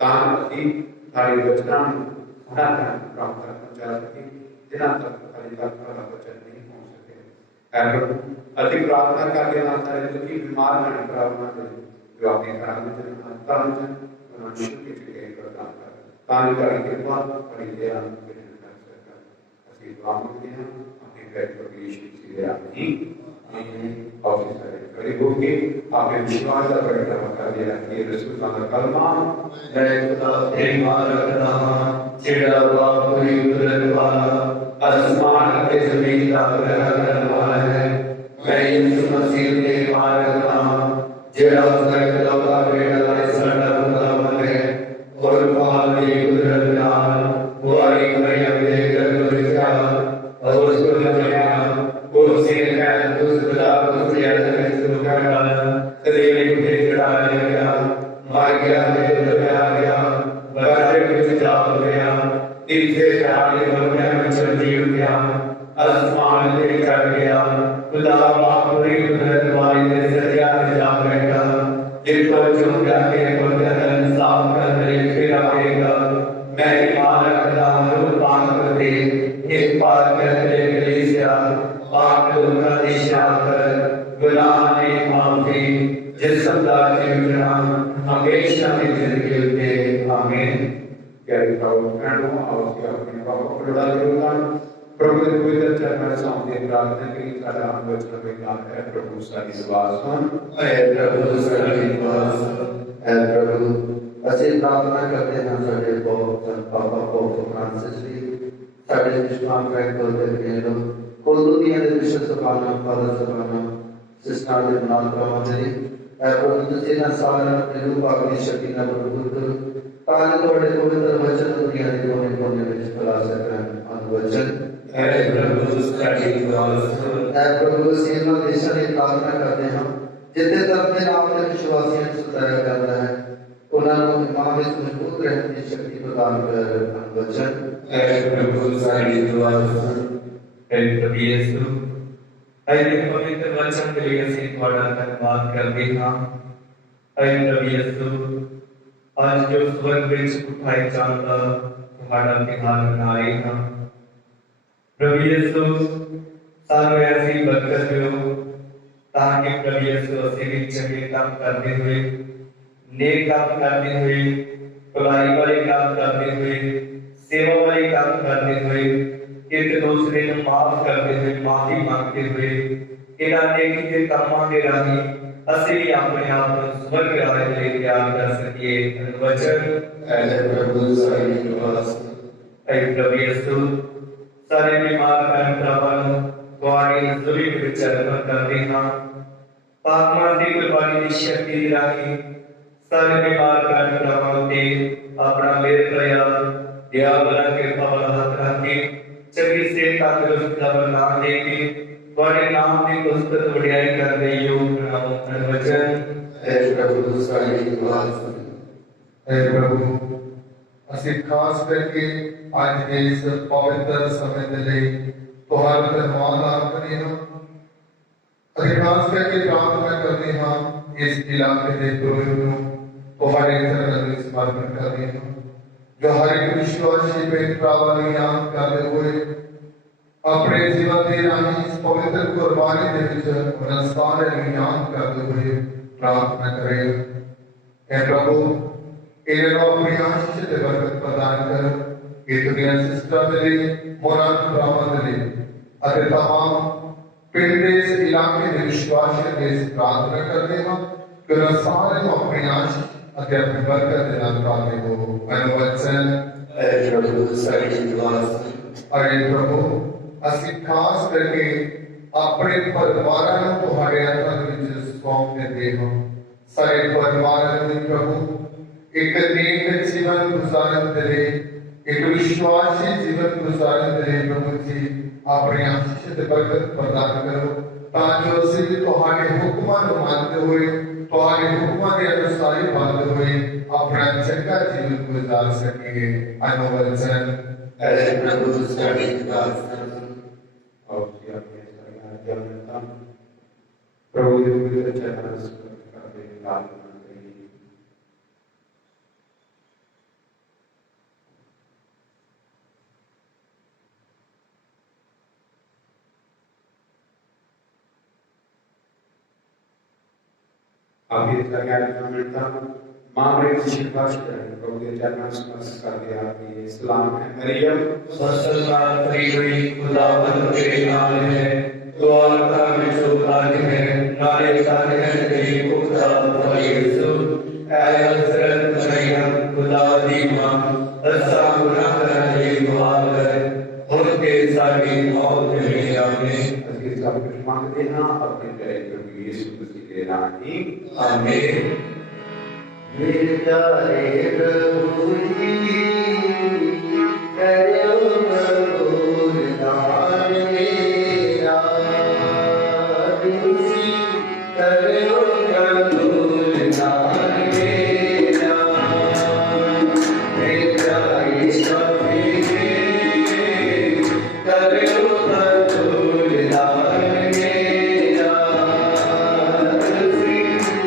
ਤਾਂ ਅਸੀਂ ਤੁਹਾਡੇ ਵਚਨਾਂ ਨੂੰ ਉਹਨਾਂ ਤੱਕ ਪ੍ਰਾਪਤ ਕਰ ਪਹੁੰਚਾ ਸਕੀਏ ਜਿਨ੍ਹਾਂ ਤੱਕ ਹਾਲੇ ਤੱਕ ਤੁਹਾਡਾ ਵਚਨ ਨਹੀਂ ਪਹੁੰਚ ਸਕਿਆ ਐ ਪ੍ਰਭੂ ਅਸੀਂ ਪ੍ਰਾਰਥਨਾ ਕਰਦੇ ਹਾਂ ਸਾਰੇ ਦੁਖੀ ਬਿਮਾਰ ਹਨ ਪ੍ਰਾਰਥਨਾ ਕਰਦੇ ਜੋ ਆਪਣੇ ਘਰਾਂ ਵਿੱਚ ਹਸਪਤਾਲ ਵਿੱਚ मनुष्य के जगह प्रदान कर ताकि करी कृपा करी दया कर सका ਅਸੀਂ ਦੁਆ ਮੰਗਦੇ ਹਾਂ ਆਪਣੇ ਪੈਰ ਪਰ ਯੀਸ਼ੂ ਜੀ ਦੇ ਆਮੀਨ ਆਫਿਸ ਕਰੇ ਹੋਗੇ ਆਪਣੇ ਵਿਸ਼ਵਾਸ ਦਾ ਪ੍ਰਗਟਾਵਾ ਕਰਦੇ ਹਾਂ ਕਿ ਰਸੂਲਾਂ ਦਾ ਕਲਮਾ ਲੈ ਖੁਦਾ ਦੇ ਮਾਲਕ ਨਾਮ ਜਿਹੜਾ ਵਾਪਰੀ ਉਦਰ ਵਾਲਾ ਅਸਮਾਨ ਅਤੇ ਜ਼ਮੀਨ ਦਾ ਪੈਦਾ ਕਰਨ ਵਾਲਾ ਹੈ ਮੈਂ ਯਿਸੂ ਮਸੀਹ ਦੇ ਮਾਲਕ ਨਾਮ ਜਿਹੜਾ ਉਸਦਾ ਇਕਲੌਤਾ ਬੇਟਾ ਹੈ ਸਾਡਾ और पानी कुदरत नाल बुआई मरियम दे गर्भ में और उसको जन्माया उसे कैद उस खुदा को जियादा में शुरू करना शरीर में चढ़ाया गया मार गया दबया गया बराबर में जाग गया तीसरे चार दिन में चढ़ी गया आसमान में चढ़ गया खुदा पूरी कुदरत वाली ने सरिया में जा बैठा जिसको चुम जाके बदन साफ कर दे फिर आएगा मैं ईमान रखता हूँ पाक कर दे इस पाक करते कलीसिया पाक उनका दिशा कर गुनाह ने माफी जिस सदा के गुनाह हमेशा की जिंदगी दे आमीन प्यारे प्रभु बहनों आओ कि अपने पापों को लड़ा देगा प्रभु के पवित्र चरणों में सामने प्रार्थना की सारा वचन में काम है प्रभु सारी दुआसन ऐ प्रभु सारी दुआसन ऐ प्रभु ਅਸੀਂ प्रार्थना करते हैं साडे बहुत पापा पोप फ्रांसिस जी साडे विश्वास फ्रैंको दे पिएरो कोलुनिया दे विश्व सभाना फादर सभाना सिस्टर दे नाम जी ऐ प्रभु ਤੁਸੀਂ ਨਾ ਸਾਰਿਆਂ ਨੂੰ ਪ੍ਰਭੂ ਆਪਣੀ ਸ਼ਕਤੀ ਨਾਲ ਪ੍ਰਭੂ ਕਰੋ ਤਾਂ ਜੋ ਤੁਹਾਡੇ ਪਵਿੱਤਰ ਵਚਨ ਦੁਨੀਆ ਦੇ ਕੋਨੇ-ਕੋਨੇ ਵਿੱਚ ਫੈਲਾ ਸਕਣ ਅਨੁਵਚਨ ऐ प्रभु साडी दुआसन ऐ प्रभु ਅਸੀਂ ਇਹਨਾਂ ਦੇਸ਼ਾਂ ਦੀ ਪ੍ਰਾਰਥਨਾ ਕਰਦੇ ਹਾਂ ਜਿੱਥੇ ਧਰਮ ਦੇ ਨਾਮ ਤੇ ਵਿਸ਼ਵਾਸੀਆਂ ਨੂੰ ਸਤਾਇਆ ਜਾਂਦਾ ਹੈ ਉਹਨਾਂ ਨੂੰ ਇਮਾਨ ਵਿੱਚ ਮਜ਼ਬੂਤ ਰਹਿਣ ਦੀ ਸ਼ਕਤੀ ਪ੍ਰਦਾਨ ਕਰ ਅਨੁਵਚਨ ऐ प्रभु साडी दुआसन ऐ प्रभु यीशु ऐ पवित्र वचन के लिए ਅਸੀਂ ਤੁਹਾਡਾ ਧੰਨਵਾਦ ਕਰਦੇ ਹਾਂ ऐ प्रभु यीशु आज जो स्वर्ग ਵਿੱਚ ਉਠਾਏ ਜਾਣ ਦਾ ਤੁਹਾਡਾ ਤਿਉਹਾਰ ਮਨਾ ਰਹੇ ਹਾਂ प्रभु यीशु ਸਾਨੂੰ ऐसी बरकत ਦਿਓ ਤਾਂ ਕਿ प्रभु यीशु ਅਸੀਂ ਵੀ ਚੰਗੇ ਕੰਮ ਕਰਦੇ ਹੋਏ नेक काम करते हुए भलाई वाले काम करते हुए सेवा वाले काम करते हुए एक दूसरे को माफ करते हुए माफी मांगते हुए इन्हां नेकी के कामां दे राही ਅਸੀਂ ਵੀ ਆਪਣੇ ਆਪ ਨੂੰ स्वर्ग राज के लिए तैयार कर सकिए वचन ऐ प्रभु साडी दुआसन ऐ प्रभु यीशु सारे बीमार भैन भरावां ਨੂੰ ਤੁਹਾਡੀ ਹਜ਼ੂਰੀ ਵਿੱਚ ਅਰਪਣ ਕਰਦੇ ਹਾਂ ਪਾਤਮਾ ਦੀ ਕੁਰਬਾਨੀ ਦੀ ਸ਼ਕਤੀ ਦੀ ਰਾਹੀਂ सारे बीमार भैन भरावां ते अपना मेल दया दया वाला कृपा वाला हाथ रख के चंगी सेहत तंदुरुस्त का वरदान दे के ਤੁਹਾਡੇ नाम की पुस्तक वडियाई करने योग बनाओ वचन ऐ प्रभु साडी दुआसन ऐ प्रभु ਅਸੀਂ ਖਾਸ ਕਰਕੇ ਅੱਜ ਦੇ ਇਸ ਪਵਿੱਤਰ ਸਮੇਂ ਦੇ ਲਈ ਤੁਹਾਡਾ ਧੰਨਵਾਦ ਕਰਦੇ ਹਾਂ ਅਤੇ ਖਾਸ ਕਰਕੇ ਪ੍ਰਾਰਥਨਾ ਕਰਦੇ ਹਾਂ ਇਸ ਇਲਾਕੇ ਦੇ ਲੋਕਾਂ ਨੂੰ ਤੁਹਾਡੇ ਚਰਨਾਂ ਵਿੱਚ ਸਮਰਪਿਤ ਕਰਦੇ ਹਾਂ ਜੋ ਹਰ ਇੱਕ ਵਿਸ਼ਵਾਸੀ ਭੈਣ ਭਰਾਵਾਂ ਨੂੰ ਯਾਦ ਕਰਦੇ ਹੋਏ ਆਪਣੇ ਜੀਵਨ ਦੇ ਰਾਹੀਂ ਇਸ ਪਵਿੱਤਰ ਕੁਰਬਾਨੀ ਦੇ ਵਿੱਚ ਉਹਨਾਂ ਸਾਰਿਆਂ ਨੂੰ ਯਾਦ ਕਰਦੇ ਹੋਏ ਪ੍ਰਾਰਥਨਾ ਕਰੇ ऐ प्रभु इन्हें अपनी आशीष से बरकत प्रदान कर ये दुनिया सिस्टम दे मोरान ब्राह्मण दे अते तमाम पिंड इस इलाके के विश्वास के इस प्रार्थना करते हैं कि उन्हें सारे को अपनी आशीष अते अपनी बरकत दे नाल पाते हो अनुवचन ऐ प्रभु साडी दुआसन अरे प्रभु ਅਸੀਂ ਖਾਸ ਕਰਕੇ ਆਪਣੇ ਪਰਿਵਾਰਾਂ ਨੂੰ ਤੁਹਾਡੇ ਹੱਥਾਂ ਵਿੱਚ ਸੌਂਪ ਦਿੰਦੇ ਹਾਂ ਸਾਰੇ ਪਰਿਵਾਰਾਂ ਨੂੰ ਪ੍ਰਭੂ एक नेक जीवन गुजारन दे एक विश्वासी जीवन गुजारन दे प्रभु जी अपने आशीष ते बरकत प्रदान करो ताकि ਅਸੀਂ ਤੁਹਾਡੇ ਹੁਕਮਾਂ ਨੂੰ ਮੰਨਦੇ ਹੋਏ ਤੁਹਾਡੇ ਹੁਕਮਾਂ ਦੇ ਅਨੁਸਾਰੀ ਬਣਦੇ ਹੋਏ ਆਪਣਾ ਚੰਗਾ ਜੀਵਨ ਗੁਜ਼ਾਰ ਸਕੀਏ ਅਨੁਵਚਨ ऐ प्रभु साडी दुआसन और अपने सरकार जनता प्रभु के पवित्र चरणों में करते लाल अभी तैयारी मिलता मामले की शिफारिश करें प्रभु के चरणों में स्पर्श कर दिया कि इस्लाम है मरियम सत्संगार करी हुई खुदावंद तेरे नाम है द्वार का विश्व कार्य है नारे कार्य है तेरी पुख्ता फल यीशु ऐ हज़रत मरियम खुदा दी मां असा गुनाह करने दुआ कर होते साडी मौत में आमीन अभी सब कुछ मांगते हैं अपने प्यारे प्रभु यीशु मसीह के नाम ही आमीन मेरे प्यारे प्रभु जी करो कबूल दान मेरा तुसी करो कबूल दान मेरा मेरे प्यारे शफी करो कबूल दान मेरा तुसी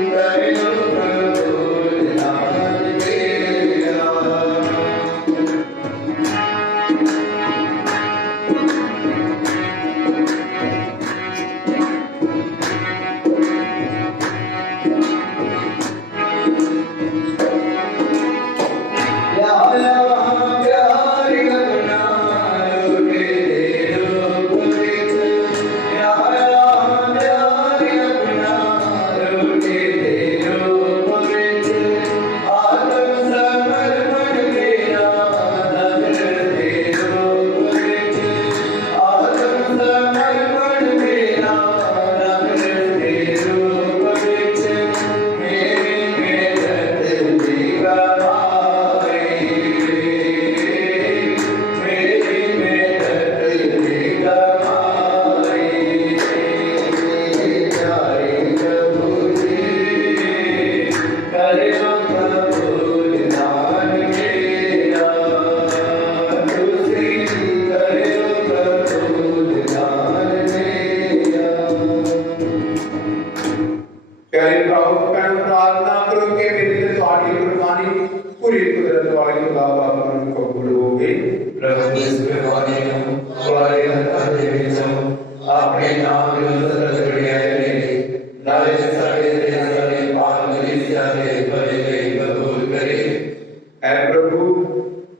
करो कबूल दान मेरा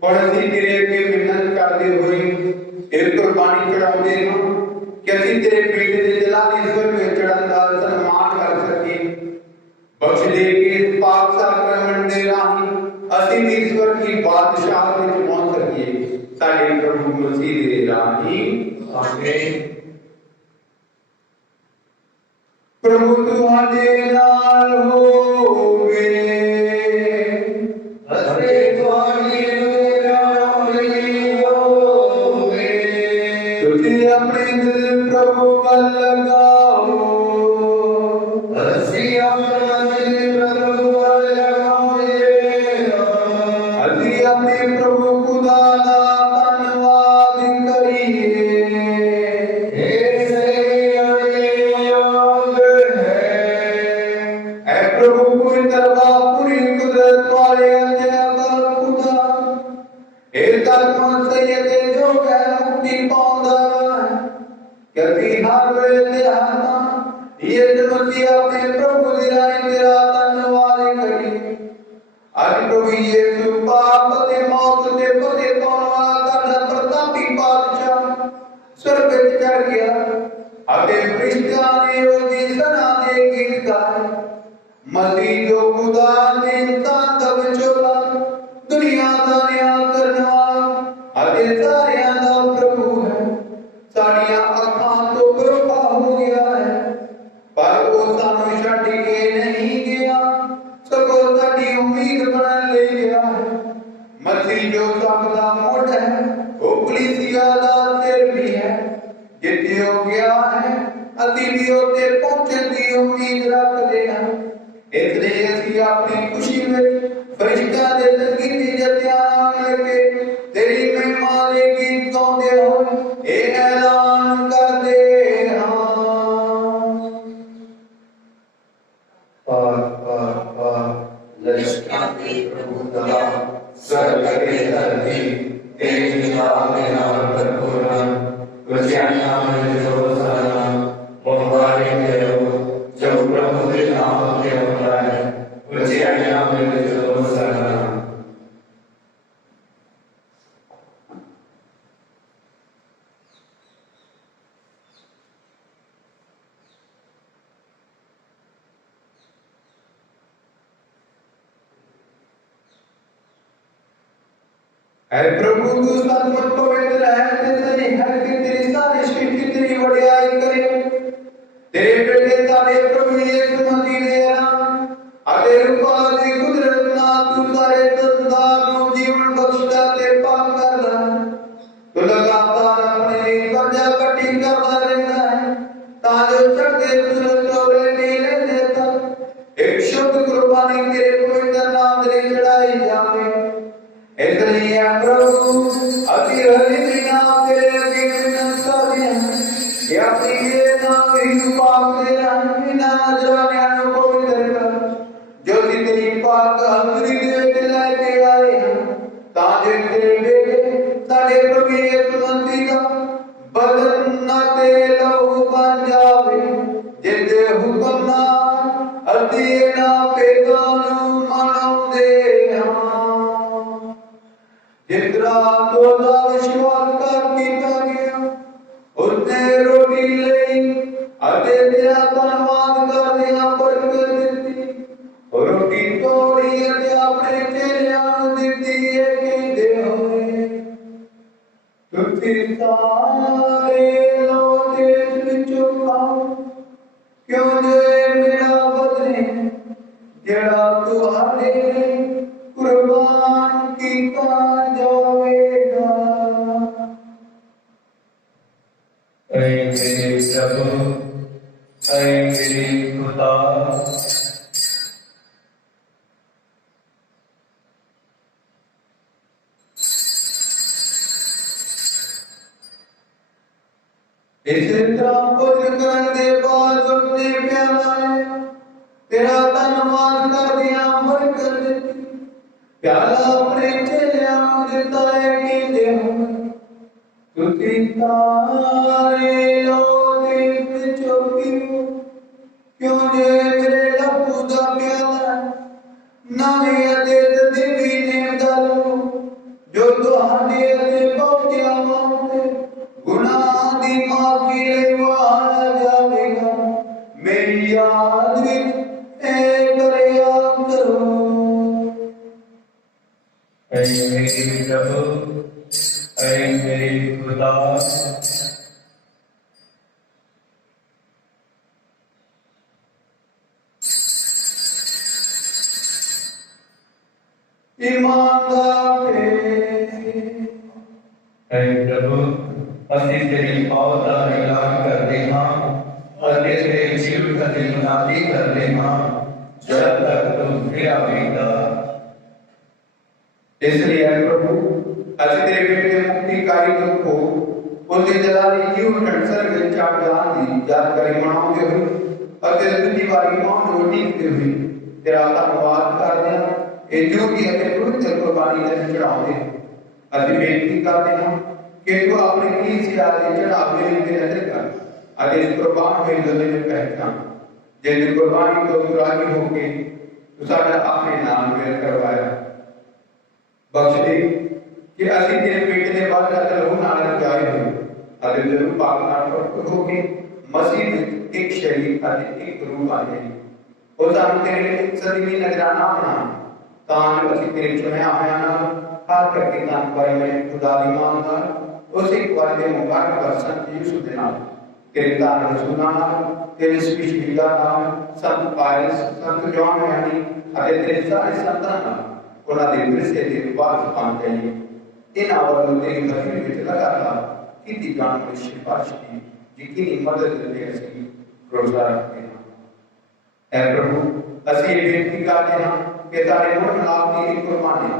ਹੁਣ ਅਸੀਂ ਤੇਰੇ ਅੱਗੇ ਮਿੰਨਤ ਕਰਦੇ ਹੋਏ ਇਹ ਕੁਰਬਾਨੀ ਚੜਾਉਂਦੇ ਹਾਂ ਕਿ ਅਸੀਂ ਤੇਰੇ ਪੀਠ ਦੇ ਜਲਾਲੀ ਸਵਰਗ ਵਿੱਚ ਚੜ੍ਹਨ ਦਾ ਸਨਮਾਨ ਕਰ ਸਕੀਏ। ਬਖਸ਼ ਦੇ ਕੇ ਇਸ ਪਾਕ ਸਾਕਰਮਣ ਦੇ ਰਾਹੀਂ ਅਸੀਂ ਵੀ ਈਸ਼ਵਰ ਦੀ ਬਾਦਸ਼ਾਹ ਵਿੱਚ ਪਹੁੰਚ ਸਕੀਏ। ਸਾਡੇ ਪ੍ਰਭੂ ਮਸੀਹ ਦੇ ਰਾਹੀਂ ਆਮੀਨ। ਪ੍ਰਭੂ ਤੁਹਾਡੇ ਨਾਲ ਹੋਵੇ ਅਤੇ ਤੁਹਾਡੀ ਨਿਗਰਾਨੀ ਹੋਵੇ। ਤੁਸੀਂ ਆਪਣੇ ਦਿਲ ਪ੍ਰਭੂ ਵੱਲ ਲਗਾਓ। ਅਸੀਂ ਆਪਣਾ ਦਿਲ ਪ੍ਰਭੂ ਵੱਲ ਲਗਾਉਂਦੇ ਹਾਂ। ਅਸੀਂ ਆਪਣੇ ਪ੍ਰਭੂ ਖੁਦਾ ਦਾ ਧੰਨਵਾਦ ਕਰੀਏ। अपने प्रभु तेरा धन्यवाद करिए। आज प्रभु यीशु पाप ते मौत ते पते पाउण वाला साडा प्रतापी बादशाह स्वर्ग विच चढ़ गया अते फरिश्तियां ने उसदी सना दे गीत गाए। मसीह जो खुदा ते इंसान दा विचोला दुनिया दा न्याय करने वाला अते सारियां दा प्रभु है। साड़ियां अखां तो बरोबा हो गया है पर वो सानू छड्ड के नहीं गया सगों साडी उम्मीद बन ले गया है। मसीह जो सब दा मुढ़ है वो कलीसिया दा सिर भी है। जिथे हो गया है असीं भी उत्थे पहुंचण दी उम्मीद रखदे हां। इसलिए असीं अपनी खुशी विच फरिश्तियां दे संगीती जत्थियां नाल मिल के तेरी महिमा दे गीत गाउंदे होए इह ऐलान करदे हां। लश्करों के प्रभु खुदा स्वर्ग के धरती तेरे नाम में भरपूर तुझे नाम में जो सारा मुबारक है जो प्रभु के नाम में होता है तुझे नाम में जो सारा। ऐ प्रभु तू सचमुच पवित्र है ते सही है कि तेरी सारी सृष्टि तेरी वडियाई करे। तेरे बेटे सारे प्रभु यीशु मसीह दे नाम अते रूपाल दी कुदरत नाल तू सारे संसार नूं जीवन बख्शदा ते पाक करदा। तू लगातार अपने लिए प्रजा इकट्ठी करदा रहंदा है तां जो चढ़दे सूरज तोले नीले दे तक एक शुद्ध कुर्बानी तेरे पवित्र नाम दे चढ़ाई जावे। इसलिए प्रभु अति हरि नाम तेरे अगे विनती करते हैं कि अपनी ये नाम ही पाक तेरा बिना नजराने नु पवित्र कर जो तेरी पाक हजूरी दे विच लेके आए हैं ताकि तेरे बेटे साडे प्रभु यीशु मसीह दा बदन ना ते लहू बन जावे जिंदे हुक्म नाल अति ना पैगाम मनाउंदे हां। जितना तोदा विश्वास कर कीता गया उसने रोटी लई अते तेरा धन्यवाद करदियां बरकत दित्ती और रोटी तोड़ी अते अपने चेलियां नूं दित्ती ए कहंदे होए तुसीं सारे लो इस विचों खाओ क्यों जे मेरा बदन है जेड़ा तुहाडे लई कुर्बान कीता जावेगा। ऐ मेरे प्रभु ऐ मेरे खुदा इस तरह भोजन करन दे बाद उसने प्याला तेरा धन्यवाद करदियां बरकत दित्ती प्याला अपने चेलियां नूं दित्ता है कहंदे होए तुसीं सारे लो इस विचों पीओ क्यों जे मेरे लहू दा प्याला नवीं अते तदीवी नेम दा लहू जो तुहाडे अते बहुतियां माते गुनाह दी माफी लेवाया जावेगा। मेरी याद विच ए करया करो। ऐ मेरे प्रभु, ऐ मेरे खुदा, ईमानदार है। ऐ प्रभु, ਅਸੀਂ ਤੇਰੀ ਮੌਤ ਦਾ ਐਲਾਨ ਕਰਦੇ ਹਾਂ ਅਤੇ ਤੇਰੇ ਜੀਵਨ ਦੀ ਮੁਨਾਦੀ ਕਰਦੇ ਹਾਂ ਜਦ ਤੱਕ ਤੂੰ ਫਿਰ ਆਵੇਂਗਾ। इसलिए है प्रभु ਅਸੀਂ ਤੇਰੇ ਬੇਟੇ ਮੁਕਤੀਕਾਰੀ ਨੂੰ ਕੋ ਉਹਦੇ ਜਲਾਲੀ ਜੀਵ ਢੰਸਰ ਵਿੱਚ ਜਾਣ ਦੀ ਜਾਣਕਾਰੀ ਮਨਾਉਂਦੇ ਹੋਏ ਅਤੇ ਦੂਜੀ ਵਾਰੀ ਆਉਣ ਨੂੰ ਉਡੀਕਦੇ ਹੋਏ ਤੇਰਾ ਧੰਨਵਾਦ ਕਰਦੇ ਹਾਂ। ਇਹ ਜੋਗੀ ਅਤੇ ਪਵਿੱਤਰ ਕੁਰਬਾਨੀ ਦੇ ਚੜਾਉਂਦੇ ਅਸੀਂ ਬੇਨਤੀ ਕਰਦੇ ਹਾਂ ਕਿ ਤੂੰ ਆਪਣੀ ਕਲੀਸਿਆ ਦੇ ਚੜਾਵੇ ਦੇ ਨਜ਼ਰ ਕਰ ਅਤੇ ਇਸ ਕੁਰਬਾਨ ਹੋਏ ਜਲੇ ਵਿੱਚ ਪਹਿਚਾਨ ਜਿਸ ਕੁਰਬਾਨੀ ਤੋਂ ਤੂੰ ਰਾਜੀ ਹੋ ਕੇ ਤੂੰ ਸਾਡਾ ਆਪਣੇ ਨਾਮ ਮੇਲ ਕਰਵਾਇਆ। बख्श दे कि ਅਸੀਂ तेरे बेटे ਦੇ ਬਾਅਦ ਦਾ ਲਹੂ ਨਾਲ ਰਜਾਏ ਹੋਏ ਅਤੇ ਜਦੋਂ ਪਾਕ ਨਾਲ ਪ੍ਰਗਟ ਹੋ ਕੇ ਮਸੀਹ ਵਿੱਚ ਇੱਕ ਸ਼ਰੀਕ ਅਤੇ ਇੱਕ ਰੂਹ ਆ ਗਈ। ਉਹ ਸਾਨੂੰ ਤੇਰੇ ਲਈ ਇੱਕ ਸਦੀਵੀ ਨਜ਼ਰਾਨਾ ਬਣਾ ਤਾਂ ਅਸੀਂ ਤੇਰੇ ਚੁਣਿਆ ਹੋਇਆ ਨਾਲ ਹਰ ਕਰਕੇ ਤਾਂ ਬਾਈ ਮੈਂ ਖੁਦਾ ਦੀ ਇਮਾਨਦਾਰ ਉਸ ਇੱਕ ਵਾਰ ਦੇ ਮੁਬਾਰਕ ਵਰਸਨ ਯਿਸੂ ਦੇ ਨਾਲ ਤੇਰੇ ਤਾਂ ਰਸੂਲਾਂ ਨਾਲ ਤੇਰੇ ਸਪੀਸ਼ੀਲਾ ਨਾਲ ਸੰਤ ਪਾਇਸ ਸੰਤ ਜੋਨ ਮੈਨੀ ਅਤੇ ਤੇਰੇ ਸਾਰੇ ਸੰਤਾਂ ਨਾਲ ਉਹਨਾਂ ਦੇ ਵਿਰਸੇ ਦੇ ਬਾਅਦ ਪਾਉਂਦੇ ਨੇ ਇਹਨਾਂ ਵੱਲੋਂ ਤੇਰੀ ਮਰਜ਼ੀ ਵਿੱਚ ਲਗਾਤਾਰ ਕੀਤੀ ਜਾਣ ਵਾਲੀ ਸਿਫਾਰਿਸ਼ ਦੀ ਯਕੀਨੀ ਮਦਦ ਦੇ ਅਸੀਂ ਭਰੋਸਾ ਰੱਖਦੇ ਹਾਂ। ਐ ਪ੍ਰਭੂ ਅਸੀਂ ਇਹ ਬੇਨਤੀ ਕਰਦੇ ਹਾਂ ਕਿ ਸਾਡੇ ਮੁੜ ਮਿਲਾਪ ਦੀ ਇੱਕ ਕੁਰਬਾਨੀ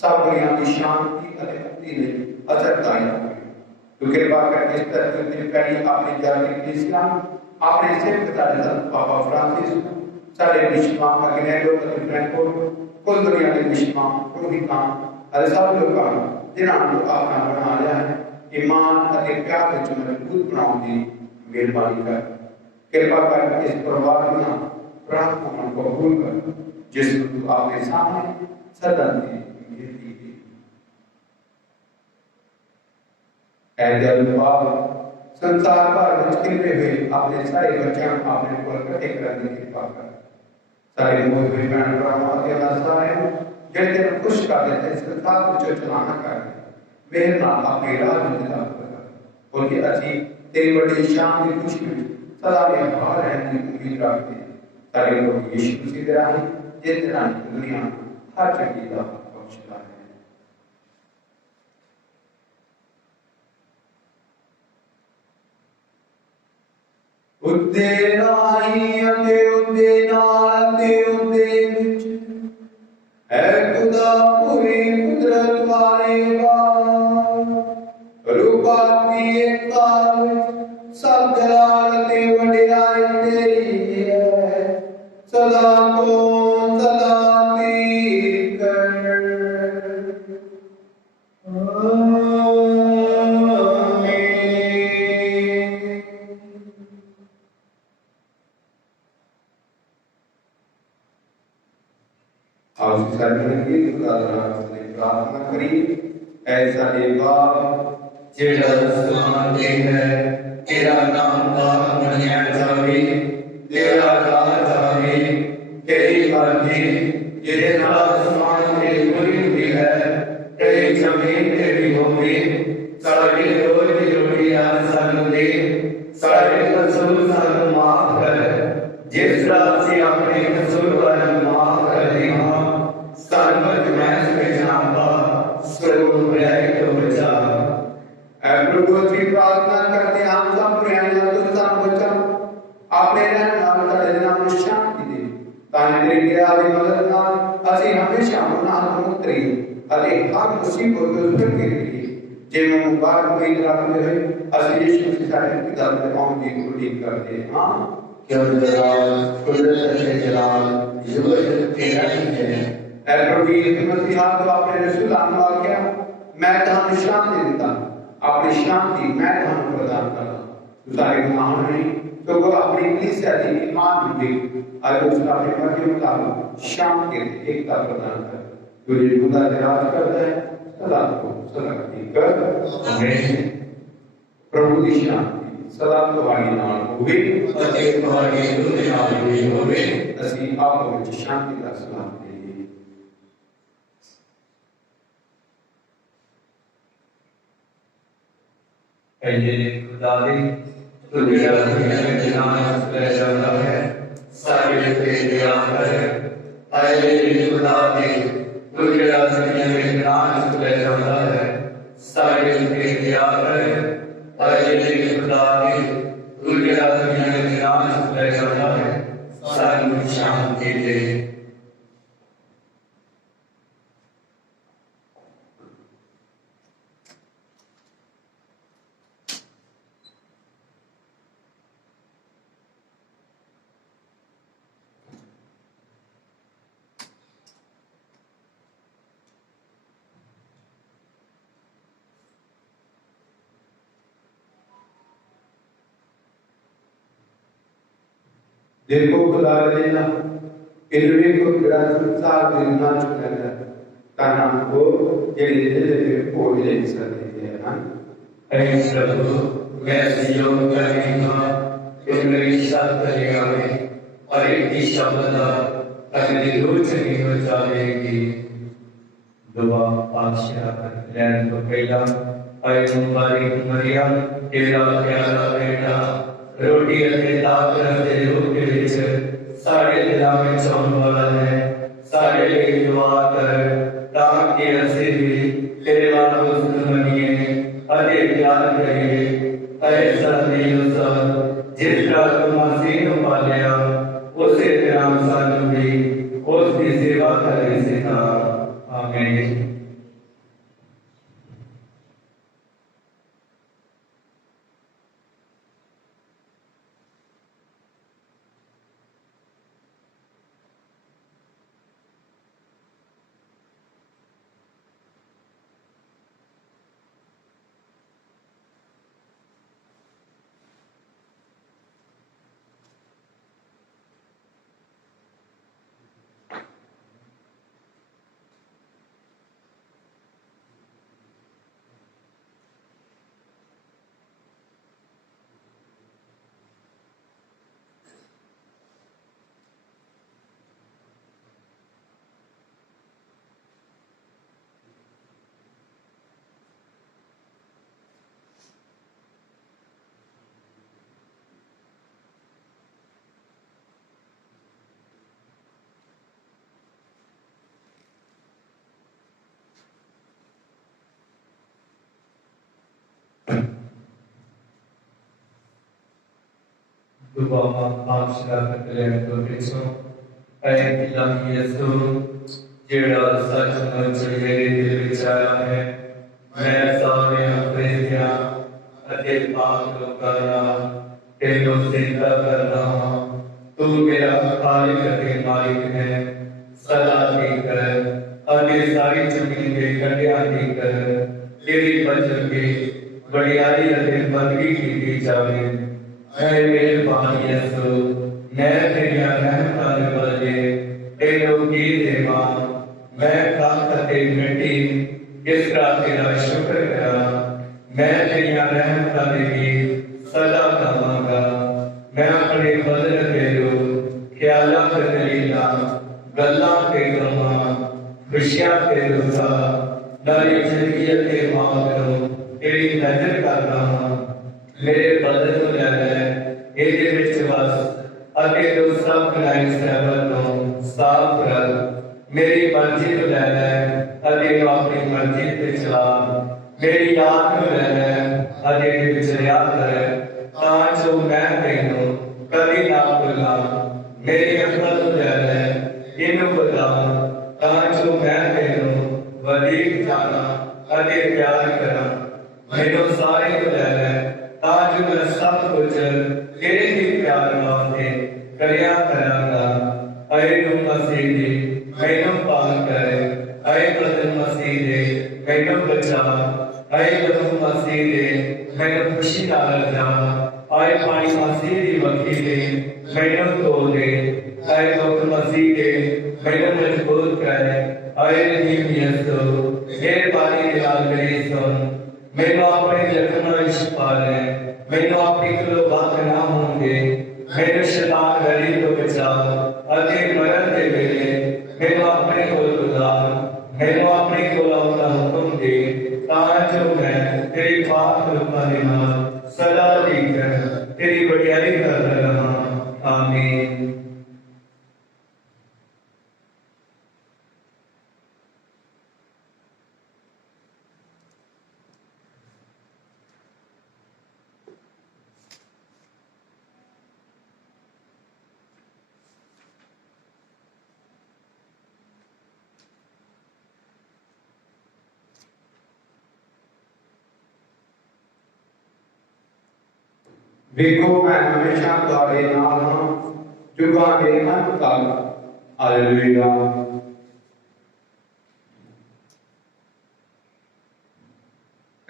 ਸਭ ਦੁਨੀਆਂ ਦੀ ਸ਼ਾਂਤੀ ਅਤੇ ਮੁਕਤੀ ਲਈ ਅਸਰਦਾਈ ਹੋਵੇ। ਤੂੰ ਕਿਰਪਾ ਕਰਕੇ ਇਸ ਧਰਤੀ ਤੇ ਪੈਣੀ ਆਪਣੀ ਜਾਤੀ ਕਲੀਸਿਆ ਆਪਣੇ ਸੇਵਕ ਸਾਡੇ ਸੰਤ ਪਾਪਾ ਫਰਾਂਸਿਸ ਸਾਡੇ ਬਿਸ਼ਪਾਂ ਅਗਨੈਲੋ ਅਤੇ ਫ੍ਰੈਂਕੋ ਕੁੱਲ ਦੁਨੀਆ ਦੇ ਬਿਸ਼ਪਾਂ ਪੁਰੋਹਿਤਾਂ ਅਤੇ ਸਭ ਲੋਕਾਂ ਜਿਨ੍ਹਾਂ ਨੂੰ ਆਪਣਾ ਬਣਾ ਲਿਆ ਹੈ ਈਮਾਨ ਅਤੇ ਪਿਆਰ ਵਿੱਚ ਮਜ਼ਬੂਤ ਬਣਾਉਣ ਦੀ ਮਿਹਰਬਾਨੀ ਕਰ। ਕਿਰਪਾ ਕਰਕੇ ਇਸ ਪਰਿਵਾਰ ਦੀਆਂ ਪ੍ਰਾਰਥਨਾਵਾਂ ਨੂੰ ਕਬੂਲ ਕਰ ਜਿਸ ਨੂੰ ਤੂੰ ਆਪਣੇ ਸਾਹਮਣੇ ਸਦਾ ਦੀ ਬੇਨਤੀ ਕੀਤੀ। ਐ ਦਿਲ ਬਾਬ ਸੰਸਾਰ ਭਰ ਵਿੱਚ ਖਿਲਰੇ ਹੋਏ ਆਪਣੇ ਸਾਰੇ ਬੱਚਿਆਂ ਨੂੰ ਆਪਣੇ ਕੋਲ ਇਕੱਠੇ ਕਰਨ ਦੀ ਕਿਰਪਾ ਕਰ। ਸਾਡੇ ਮੋਹ ਹੋਏ ਭੈਣ ਭਰਾਵਾਂ ਅਤੇ ਸਾਰਿਆਂ ਨੂੰ ਜਿਹੜੇ ਤੈਨੂੰ ਖੁਸ਼ ਕਰ ਦਿੱਤੇ ਇਸ ਸੰਸਾਰ ਵਿੱਚੋਂ ਚਲਾਣਾ ਕਰ ਮੇਰੇ ਨਾਲ ਆਪਣੇ ਰਾਹ ਵਿੱਚ ਦਾਖਲ ਕਰ ਕਿਉਂਕਿ ਅਸੀਂ ਤੇਰੀ ਵੱਡੀ ਸ਼ਾਨ ਦੀ ਖੁਸ਼ੀ ਵਿੱਚ ਸਦਾ ਨਿਭਾ ਰਹਿਣ ਦੀ ਉਮੀਦ ਰੱਖਦੇ ਹਾਂ। ਸਾਡੇ ਪ੍ਰਭੂ ਯਿਸੂ ਮਸੀਹ ਦੇ ਰਾਹੀਂ ਜਿਸ ਤਰ੍ਹਾਂ ਦੁਨੀਆ ਹਰ ਚੰਗੀ ਦਾ ਬਖਸ਼ਦਾ ਹੈ। ਉਦੇ ਰਾਹੀਂ ਅਤੇ ਉਦੇ ਨਾਲ ਤੇ ਉਦੇ ਵਿੱਚ ਹੈ ਖੁਦਾ ਪੂਰੀ ਕੁਦਰਤ ਵਾਲੇਗਾ ਰੂਪਾ ਦੀ ਏਕਤਾ ਵਿੱਚ ਸਭ ਜਲਾਲ ਤੇ ਵਡਿਆਈ ਤੇਰੀ ਹੈ ਸਦਾ ਤੋਂ ਸਦਾ ਤੀਕ। आओ सर्वज्ञ खुदा से प्रार्थना करिए। ऐसा बाप जेड़ा आसमान ते है तेरा नाम पाक मनिया जावे तेरा राज आवे तेरी मर्जी जिस नाल आसमान ते पूरी हुई है तेरी जमीन ते भी होगी। साडी रोज दी रोटी आज सानू दे साडे कसूर सानू माफ कर जिस तरह असीं अपने कसूरवारां नूं माफ करदे हां सानू मैस में जांदा सो बुराई तो बचा। प्रभु की प्रार्थना करते हैं हम सब बुराइयों से सानू बचा अपने रहन नाल साडे नाम में शांति दे ताकि तेरी दया दी मदद नाल असीं हमेशा गुनाह तो मुक्त रहिए अते हर मुसीबत तो सुख के रहिए जिवें मुबारक उम्मीद रखते हुए असीं यीशु मसीह साडे पिता दे नाम दी उम्मीद करते हां। क्यों जलाल कुदरत के जलाल युग तेरा ही है। ऐ प्रभु यीशु मसीह तो अपने रसूलां नूं आख्या मैं तुहानूं शांति दिंदा अपनी शांति मैं तुहानूं प्रदान करदा तू सारे गुनाह नहीं तो वो अपनी कलीसिया दी ईमान दे और उस अपने मर्जी मुताबिक शांति एकता प्रदान कर तुझे खुदा राज करता है सदा आमीन। प्रभु की शांति सदा तुम्हारी नाल होवे ਅਤੇ ਤੁਹਾਡੀ ਰੂਹ ਨਾਲ ਵੀ ਹੋਵੇ। ਅਸੀਂ ਆਪੋ ਵਿੱਚ ਸ਼ਾਂਤੀ ਦਾ ਸਲਾਮ ਦੇਈਏ। ਕਹੀਏ ਖੁਦਾ ਦੀ ਤੂੰ ਜਿਹੜਾ ਦੁਨੀਆ ਵਿੱਚ ਨਾਮ ਲੈ ਜਾਂਦਾ ਹੈ ਸਾਰੇ ਤੇ ਦਿਆ ਕਰ। ਆਏ ਖੁਦਾ ਦੀ ਤੂੰ ਜਿਹੜਾ ਦੁਨੀਆ ਵਿੱਚ ਨਾਮ ਲੈ ਜਾਂਦਾ ਹੈ ਸਾਰੇ ਤੇ ਦਿਆ ਕਰ। ਆਏ ਖੁਦਾ ਦੀ ਤੂੰ ਜਿਹੜਾ ਦੁਨੀਆ ਵਿੱਚ ਨਾਮ ਲੈ ਜਾਂਦਾ ਹੈ ਸਾਨੂੰ ਸ਼ਾਂਤੀ ਦੇ। देखो खुदा लेना इनवे को बड़ा संसार दुनिया चुका करना को जेड़े जेड़े को ले सकते हैं ना। ऐ प्रभु मैं सहयोग करेगा कि मेरी शब्द लगावे और एक ही शब्द अगली रोज नहीं हो जाएगी। दुआ पातशाह कर लेने को पहला ऐ मुबारक मरियम तेरा प्यारा बेटा रोटी अते ताकत दे रूप विच सारे दिलों में चौन वाला है। सारे लिए दुआ कर ताकि असीं भी तेरे वाल हुस्न बनिए अते प्यार करिए। ऐसा यूसुफ जिस तरह तू मसीह नूं पालिया उसे तरह सानूं भी उसकी सेवा करनी सिखा। आमीन। दुआ पातशाह कर लेने को भेजो। ऐ इलाही यीशु जेड़ा सचमुच मेरे दिल विच आया है मैं सारे फरिश्तियां अते पाक लोकां दा तेनों सिजदा करदा हां। तू मेरा खालिक अते मालिक है। सदा दी कर अते सारी जमीन दे कंढियां दी कर तेरी वचन की बड़ियाई अते बंदगी की जावे। ऐ मेहरबान यीशु मैं तेरिया रहमतां दे बदले तेनों की देवां। मैं खाक ते मिट्टी किस तरह तेरा शुक्र करा। मैं तेरिया रहमतां दे भी सदा गावांगा। मैं अपने बदल दे लो ख्यालां ते दलीलां गल्लां ते गमां खुशियां ते रुसा नारी जिंदगी ते मौत नूं तेरी नजर करदा हां। मेरे बदल नूं लै लै ਇਹਦੇ ਵਿੱਚ ਵਸ ਅਤੇ ਦੂਸਰਾ ਕਨਾਈ ਸਹਿਬਤ ਨੂੰ ਸਾਫ਼ ਕਰ। ਮੇਰੀ ਮਰਜ਼ੀ ਨੂੰ ਲੈ ਲੈ ਅਤੇ ਇਹਨੂੰ ਆਪਣੀ ਮਰਜ਼ੀ ਤੇ ਚਲਾ। ਮੇਰੀ ਯਾਦ ਨੂੰ ਲੈ ਲੈ ਅਤੇ ਇਹਦੇ ਵਿੱਚ ਰਿਆ ਕਰ ਤਾਂ ਜੋ ਮੈਂ ਤੈਨੂੰ ਕਦੀ ਨਾ ਭੁੱਲਾਂ। ਮੇਰੀ ਅਕਲ ਨੂੰ ਲੈ ਲੈ ਇਹਨੂੰ ਬੁਲਾ ਤਾਂ ਜੋ ਮੈਂ ਤੈਨੂੰ ਵਧੀਕ ਜਾਣਾ ਅਤੇ ਪਿਆਰ ਕਰਾਂ। ਮੈਨੂੰ ਸਾਰੇ ਨੂੰ ਲੈ ਲੈ ਤਾਂ ਜੋ ਮੈਂ ਸਭ ਕੁਝ तेरे ही प्यार वास्ते करया करांगा। ऐ नूं मसीह दे मैनूं पाल कर। ऐ बदन मसीह दे मैनूं बचा। ऐ बदन मसीह दे मैनूं खुशी नाल रजा। ऐ पानी मसीह दी वखी दे मैनूं धो दे। ऐ दुख मसीह दे मैनूं मजबूत कर। ऐ रहीम यीशु मेहरबानी दे नाल मेरी सुन। मैनूं शिफा ले। मैनू अपनी कोलों बात ना होंगे, मेरे शैतान गली तो बचा, अते मरण दे वेले मैनू अपने कोल बुला, मैनू अपने कोल आउण दा हुक्म दे, तां जो मैं तेरी पाक कृपा दे नाल सदा जीकर तेरी बड़ियाई करदा रहां। आमीन। ਵੇਖੋ ਮੈਂ ਹਮੇਸ਼ਾ ਤੁਹਾਡੇ ਨਾਲ ਹਾਂ, ਜੁਗਾਂ ਦੇ ਅੰਤ ਤੱਕ। ਹਾਲੇਲੂਇਆ।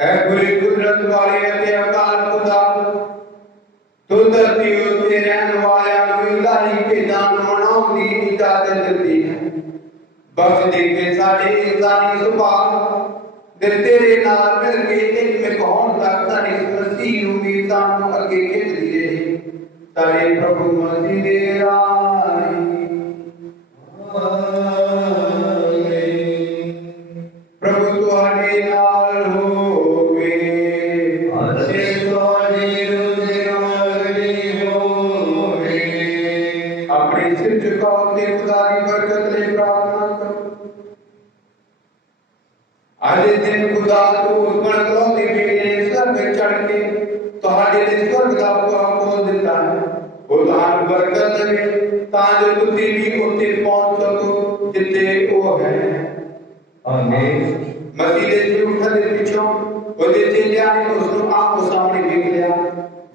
ਐ ਬੁਰੀ ਕੁਦਰਤ ਵਾਲੇ ਅਤੇ ਅਕਾਲ ਖੁਦਾ, ਤੂੰ ਧਰਤੀ ਉੱਤੇ ਰਹਿਣ ਵਾਲਿਆਂ ਨੂੰ ਇਲਾਹੀ ਭੇਦਾਂ ਨੂੰ ਮਨਾਉਣ ਦੀ ਇਜਾਜ਼ਤ ਦਿੱਤੀ ਹੈ। ਬਖਸ਼ ਦੇ ਕੇ ਸਾਡੇ ਇਨਸਾਨੀ ਸੁਭਾਅ ਦੇ ਤੇਰੇ ਨਾਲ ਮਿਲ ਕੇ ਇੱਕ ਹੋਣ ਤੱਕ ਸਾਡੀ ਮਸੀਹ ਉਮੀਦਾਂ ਨੂੰ ਅੱਗੇ ਖਿੱਚਦੀ ਰਹੇ। ਸਾਡੇ ਪ੍ਰਭੂ ਮਸੀਹ ਦੇ ਰਾਹੀਂ। ਪ੍ਰਭੂ ਤੁਹਾਡੇ ਨਾਲ ਹੋਵੇ ਅਤੇ ਤੁਹਾਡੀ ਰੂਹ ਦੇ ਨਾਲ ਵੀ ਹੋਵੇ। ਆਪਣੇ ਸਿਰ ਝੁਕਾਓ ਤੇ ਖੁਦਾ ਦੀ ਬਰਕਤ ਲਈ ਪ੍ਰਾਰਥਨਾ ਕਰੋ। आज दिन खुदा को कणकलौती बेटे स्वर्ग चढ़ के ਤੁਹਾਡੇ ਲਈ स्वर्ग ਦਾ ਬੁਆ ਖੋਲ ਦਿੱਤਾ ਹੈ। ਉਹ ਤੁਹਾਨੂੰ ਬਰਕਤ ਦੇਵੇ ਤਾਂ ਜੋ ਤੁਸੀਂ ਵੀ ਉੱਥੇ ਪਹੁੰਚ ਸਕੋ ਜਿੱਥੇ ਉਹ ਹੈ। ਆਮੀਨ। ਮਸੀਹ ਦੇ ਝੂਠਾਂ ਦੇ ਪਿੱਛੋਂ ਉਹਦੇ ਚੇਲਿਆਂ ਨੇ ਉਸ ਨੂੰ ਆਪ ਸਾਹਮਣੇ ਵੇਖ ਲਿਆ।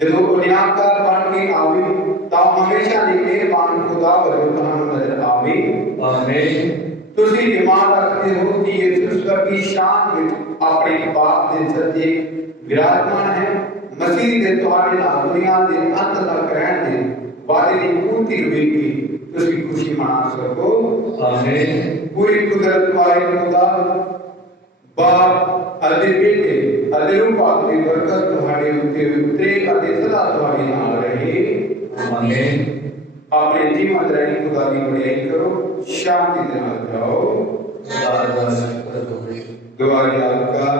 ਜਦੋਂ ਉਹ ਨਿਆਂਕਾਰ ਬਣ ਕੇ ਆਵੇ ਤਾਂ ਹਮੇਸ਼ਾ ਲਈ ਮਿਹਰਬਾਨ ਖੁਦਾ ਵੱਲੋਂ ਤੁਹਾਨੂੰ ਨਜ਼ਰ ਆਵੇ। ਆਮੀਨ। ਤੁਸੀਂ ਈਮਾਨ ਰੱਖਦੇ ਹੋ ਕਿ ਯਿਸੂ ਦੀ ਸ਼ਾਨ ਵਿੱਚ ਆਪਣੇ ਬਾਪ ਦੇ ਸੱਜੇ ਵਿਰਾਜਮਾਨ ਹੈ। ਮਸੀਹ ਦੇ ਤੁਹਾਡੇ ਨਾਲ ਦੁਨੀਆ ਦੇ ਅੰਤ ਤੱਕ ਰਹਿਣ ਦੇ ਵਾਅਦੇ ਦੀ ਪੂਰਤੀ ਹੋਵੇਗੀ। ਤੁਸੀਂ ਖੁਸ਼ੀ ਮਨਾ ਸਕੋ। ਆਮੀਨ। ਪੂਰੀ ਕੁਦਰਤ ਵਾਲੇ ਖੁਦਾ ਬਾਪ ਅਤੇ ਬੇਟੇ ਅਤੇ ਰੂਹ ਪਾਕ ਦੀ ਬਰਕਤ ਤੁਹਾਡੇ ਉੱਤੇ ਉਤਰੇ ਅਤੇ ਸਦਾ ਤੁਹਾਡੇ ਨਾਲ ਰਹੇ। ਆਮੀਨ। अपने जीवन रही खुदा की बड़ाई करो, शांति के नाल जाओ। दुआ याद कर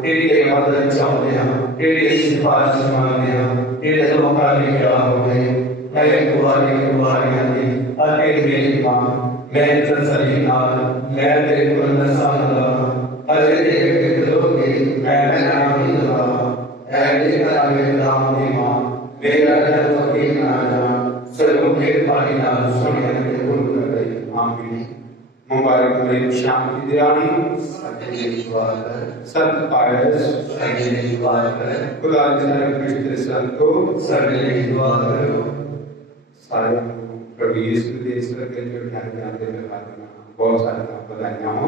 तेरी मदद चाहते हैं, तेरी सिफारिश मांगते हैं, तेरे धोखा लेके आओगे। मेरे कुआरी कुआरियां दी अते मेरी मां मैं तसल्ली नाल मैं तेरे को नसान दा अरे देख लोगे मैं नाम ही दा ऐ तेरा मेरे नाम दी मां मेरा जन्म की ना जा सर्व के पानी नाल सुनिया के बोल कर गई। आमीन। मुबारक मेरी शांति दिरानी संत पायस खुदा के कृष्ण संतो सर्वे दुआ करो। सारे प्रभु यीशु के ईश्वर के जो ध्यान में बहुत सारी बधाइयां हो।